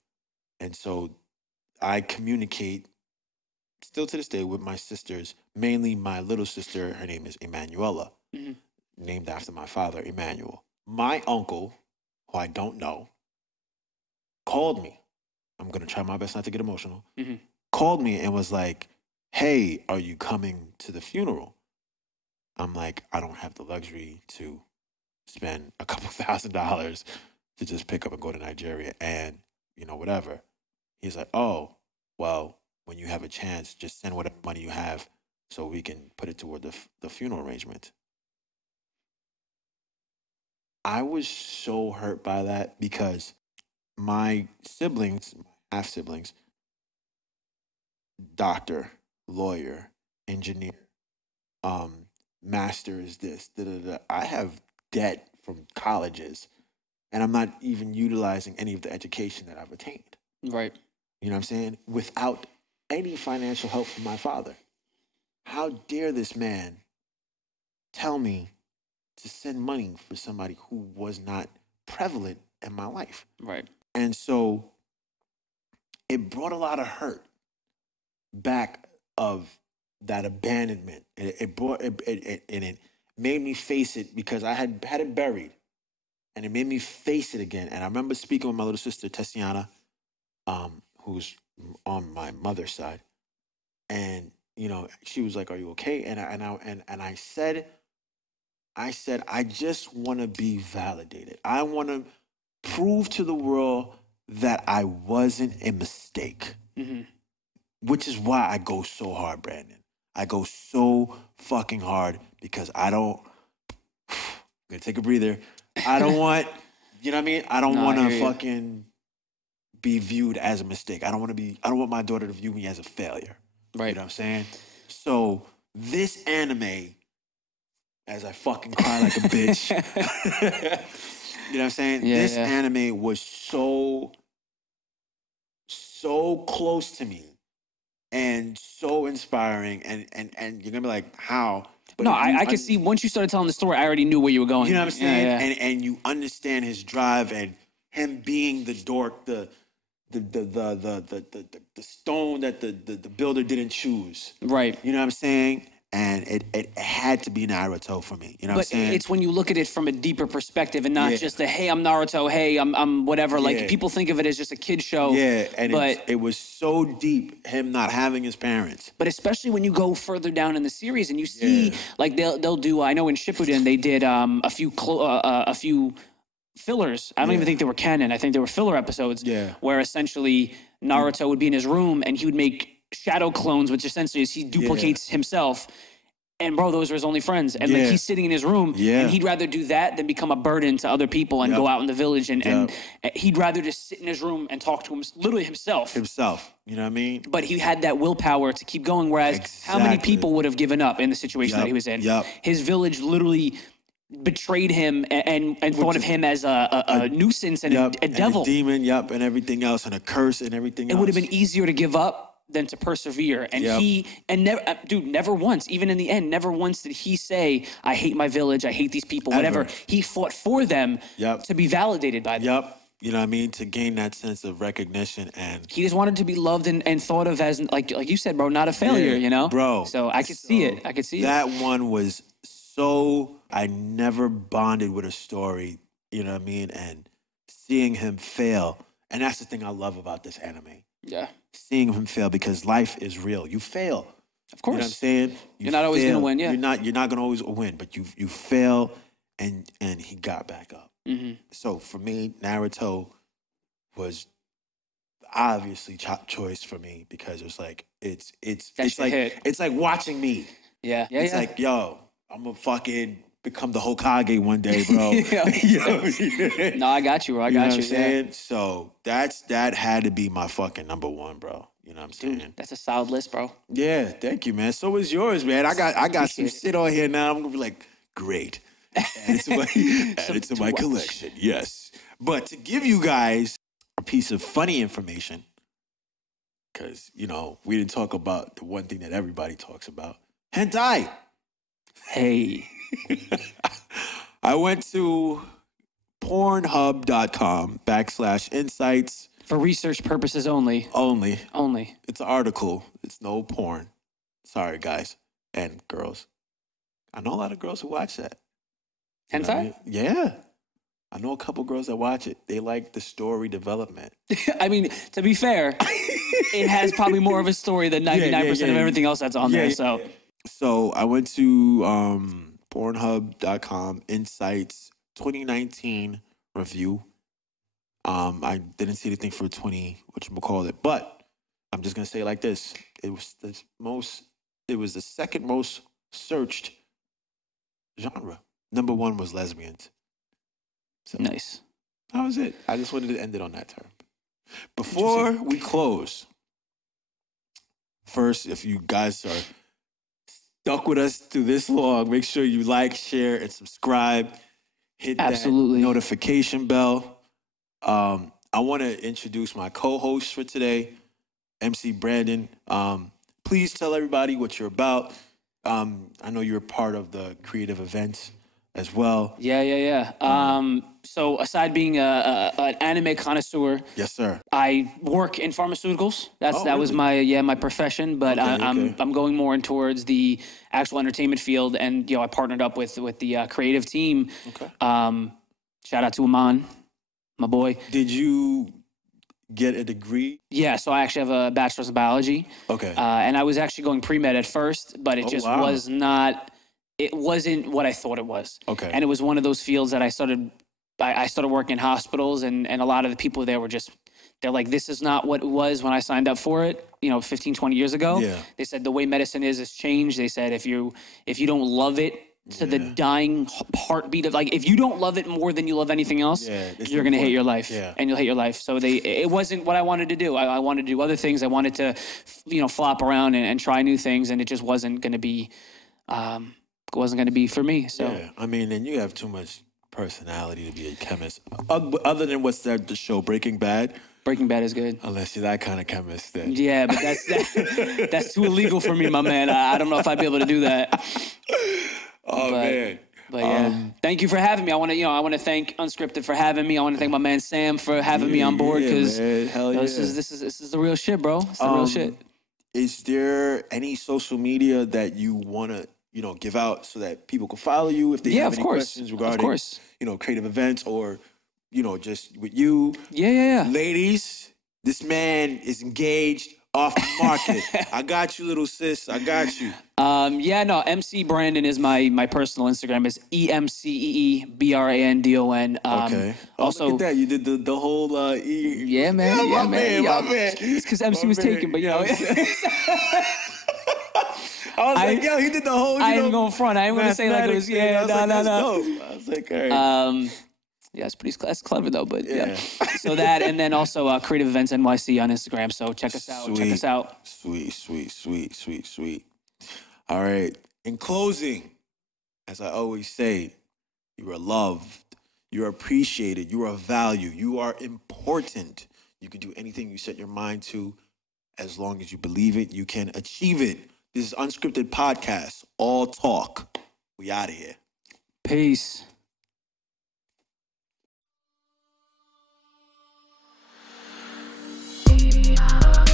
And so I communicate still to this day with my sisters, mainly my little sister. Her name is Emanuela, named after my father, Emmanuel. My uncle, who I don't know, called me. I'm going to try my best not to get emotional. Called me and was like, hey, are you coming to the funeral? I'm like, I don't have the luxury to spend a couple $1,000s to just pick up and go to Nigeria and, whatever. He's like, oh, well, when you have a chance, just send whatever money you have so we can put it toward the funeral arrangement. I was so hurt by that because my siblings, half-siblings, doctor, lawyer, engineer, master's this, I have debt from colleges, and I'm not even utilizing any of the education that I've attained. Right. You know what I'm saying? Without any financial help from my father. How dare this man tell me to send money for somebody who was not prevalent in my life? Right. And so it brought a lot of hurt back of that abandonment. It made me face it because I had it buried, and it made me face it again. And I remember speaking with my little sister Tessiana, who's on my mother's side, and she was like, "Are you okay?" And I said, I just want to be validated. I want to prove to the world that I wasn't a mistake. Which is why I go so hard, Brandon. I go so fucking hard because I don't. I'm gonna take a breather. I don't want. You know what I mean? I don't want to fucking be viewed as a mistake. I don't want my daughter to view me as a failure. Right. You know what I'm saying? So this anime, as I fucking cry like a bitch. You know what I'm saying? Yeah, this anime was so close to me and so inspiring, and you're gonna be like, how? But no, I could see once you started telling the story, I already knew where you were going. You know what I'm saying? Yeah. And you understand his drive and him being the dork, the stone that the builder didn't choose. Right. You know what I'm saying? And it had to be Naruto for me. You know what I'm saying? But it's when you look at it from a deeper perspective and not just a, hey, I'm Naruto, hey, I'm whatever. Like, people think of it as just a kid show. Yeah, and but it was so deep, him not having his parents. But especially when you go further down in the series and you see, like, they'll do, I know in Shippuden they did a few fillers. I don't even think they were canon. I think they were filler episodes where essentially Naruto would be in his room and he would make shadow clones, which essentially is he duplicates himself. And bro, those were his only friends. And like he's sitting in his room and he'd rather do that than become a burden to other people and go out in the village. And he'd rather just sit in his room and talk to him, literally himself. You know what I mean? But he had that willpower to keep going. Whereas how many people would have given up in the situation that he was in? His village literally betrayed him and thought of him as a nuisance and a devil. And a demon, and everything else, and a curse and everything else. It would have been easier to give up than to persevere. And never once, even in the end, never once did he say, I hate my village, I hate these people, whatever. He fought for them to be validated by them. You know what I mean? To gain that sense of recognition. And he just wanted to be loved and thought of as, like you said, bro, not a failure, you know? Bro. So I could see it. I could see that one was so, I never bonded with a story, you know what I mean? And seeing him fail. And that's the thing I love about this anime. Yeah. Seeing him fail, because life is real. You fail. Of course. You know what I'm saying? You're not always going to win, You're not going to always win, but you fail, and he got back up. So for me, Naruto was obviously top choice for me, because it was like it's like watching me. It's like, yo, I'm gonna fucking become the Hokage one day, bro. No, I got you, bro. I got you. Know what I'm saying? So that had to be my fucking number one, bro. You know what I'm saying? Dude, that's a solid list, bro. Yeah, thank you, man. So is yours, man. I got some shit on here now. I'm gonna be like, great. Add it to my collection. Yes. But to give you guys a piece of funny information, because, you know, we didn't talk about the one thing that everybody talks about. Hentai. Hey. I went to pornhub.com/insights. For research purposes only. Only. It's an article. It's no porn. Sorry, guys and girls. I know a lot of girls who watch that. Hentai? I mean? Yeah. I know a couple girls that watch it. They like the story development. I mean, to be fair, it has probably more of a story than 99% of everything else that's on there. So I went to Pornhub.com Insights 2019 review. I didn't see anything for but I'm just gonna say it like this: it was the second most searched genre. Number one was lesbians. So nice. That was it. I just wanted to end it on that term. Before we close, first, if you guys are stuck with us through this long, make sure you like, share, and subscribe. Hit that notification bell. I want to introduce my co-host for today, MC Brandon. Please tell everybody what you're about. I know you're part of the creative events as well. Yeah. So aside being an anime connoisseur, yes, sir, I work in pharmaceuticals. That was my profession. But I'm going more in towards the actual entertainment field, and I partnered up with the creative team. Okay. Shout out to Aman, my boy. Did you get a degree? Yeah, so I actually have a bachelor's in biology. Okay. And I was actually going pre-med at first, but it was not. It wasn't what I thought it was. Okay. And it was one of those fields that I started working in hospitals, and a lot of the people there were they're like, this is not what it was when I signed up for it, 15, 20 years ago. Yeah. They said the way medicine has changed. They said if you don't love it to the dying heartbeat of, like, if you don't love it more than you love anything else, you're going to hate your life. Yeah. And you'll hate your life. So it wasn't what I wanted to do. I wanted to do other things. I wanted to, flop around and try new things, and it just wasn't going to be for me. So I mean, and you have too much personality to be a chemist. Other than what's that, the show Breaking Bad? Breaking Bad is good. Unless you're that kind of chemist, then. Yeah, but that's too illegal for me, my man. I don't know if I'd be able to do that. Man. But yeah, thank you for having me. I want to thank Unscripted for having me. I want to thank my man Sam for having me on board, because this is the real shit, bro. It's the real shit. Is there any social media that you want to give out so that people can follow you if they have any questions regarding creative events, or just with you? Yeah. Ladies, this man is engaged, off the market. I got you, little sis. I got you. MC Brandon is my personal Instagram. Is EMCEEBRANDON. Okay. Also, look at that. You did the whole E. Yeah, man. My man. It's because MC was taken, but was like, yo, he did the whole, I ain't going front. I ain't going to say like it was, no. I was like, all right. Yeah, that's clever though, but yeah. So that, and then also Creative Events NYC on Instagram. So check us out. Check us out. Sweet. All right. In closing, as I always say, you are loved. You are appreciated. You are of value. You are important. You can do anything you set your mind to. As long as you believe it, you can achieve it. This is Unscripted Podcast. All talk. We out of here. Peace. Yeah.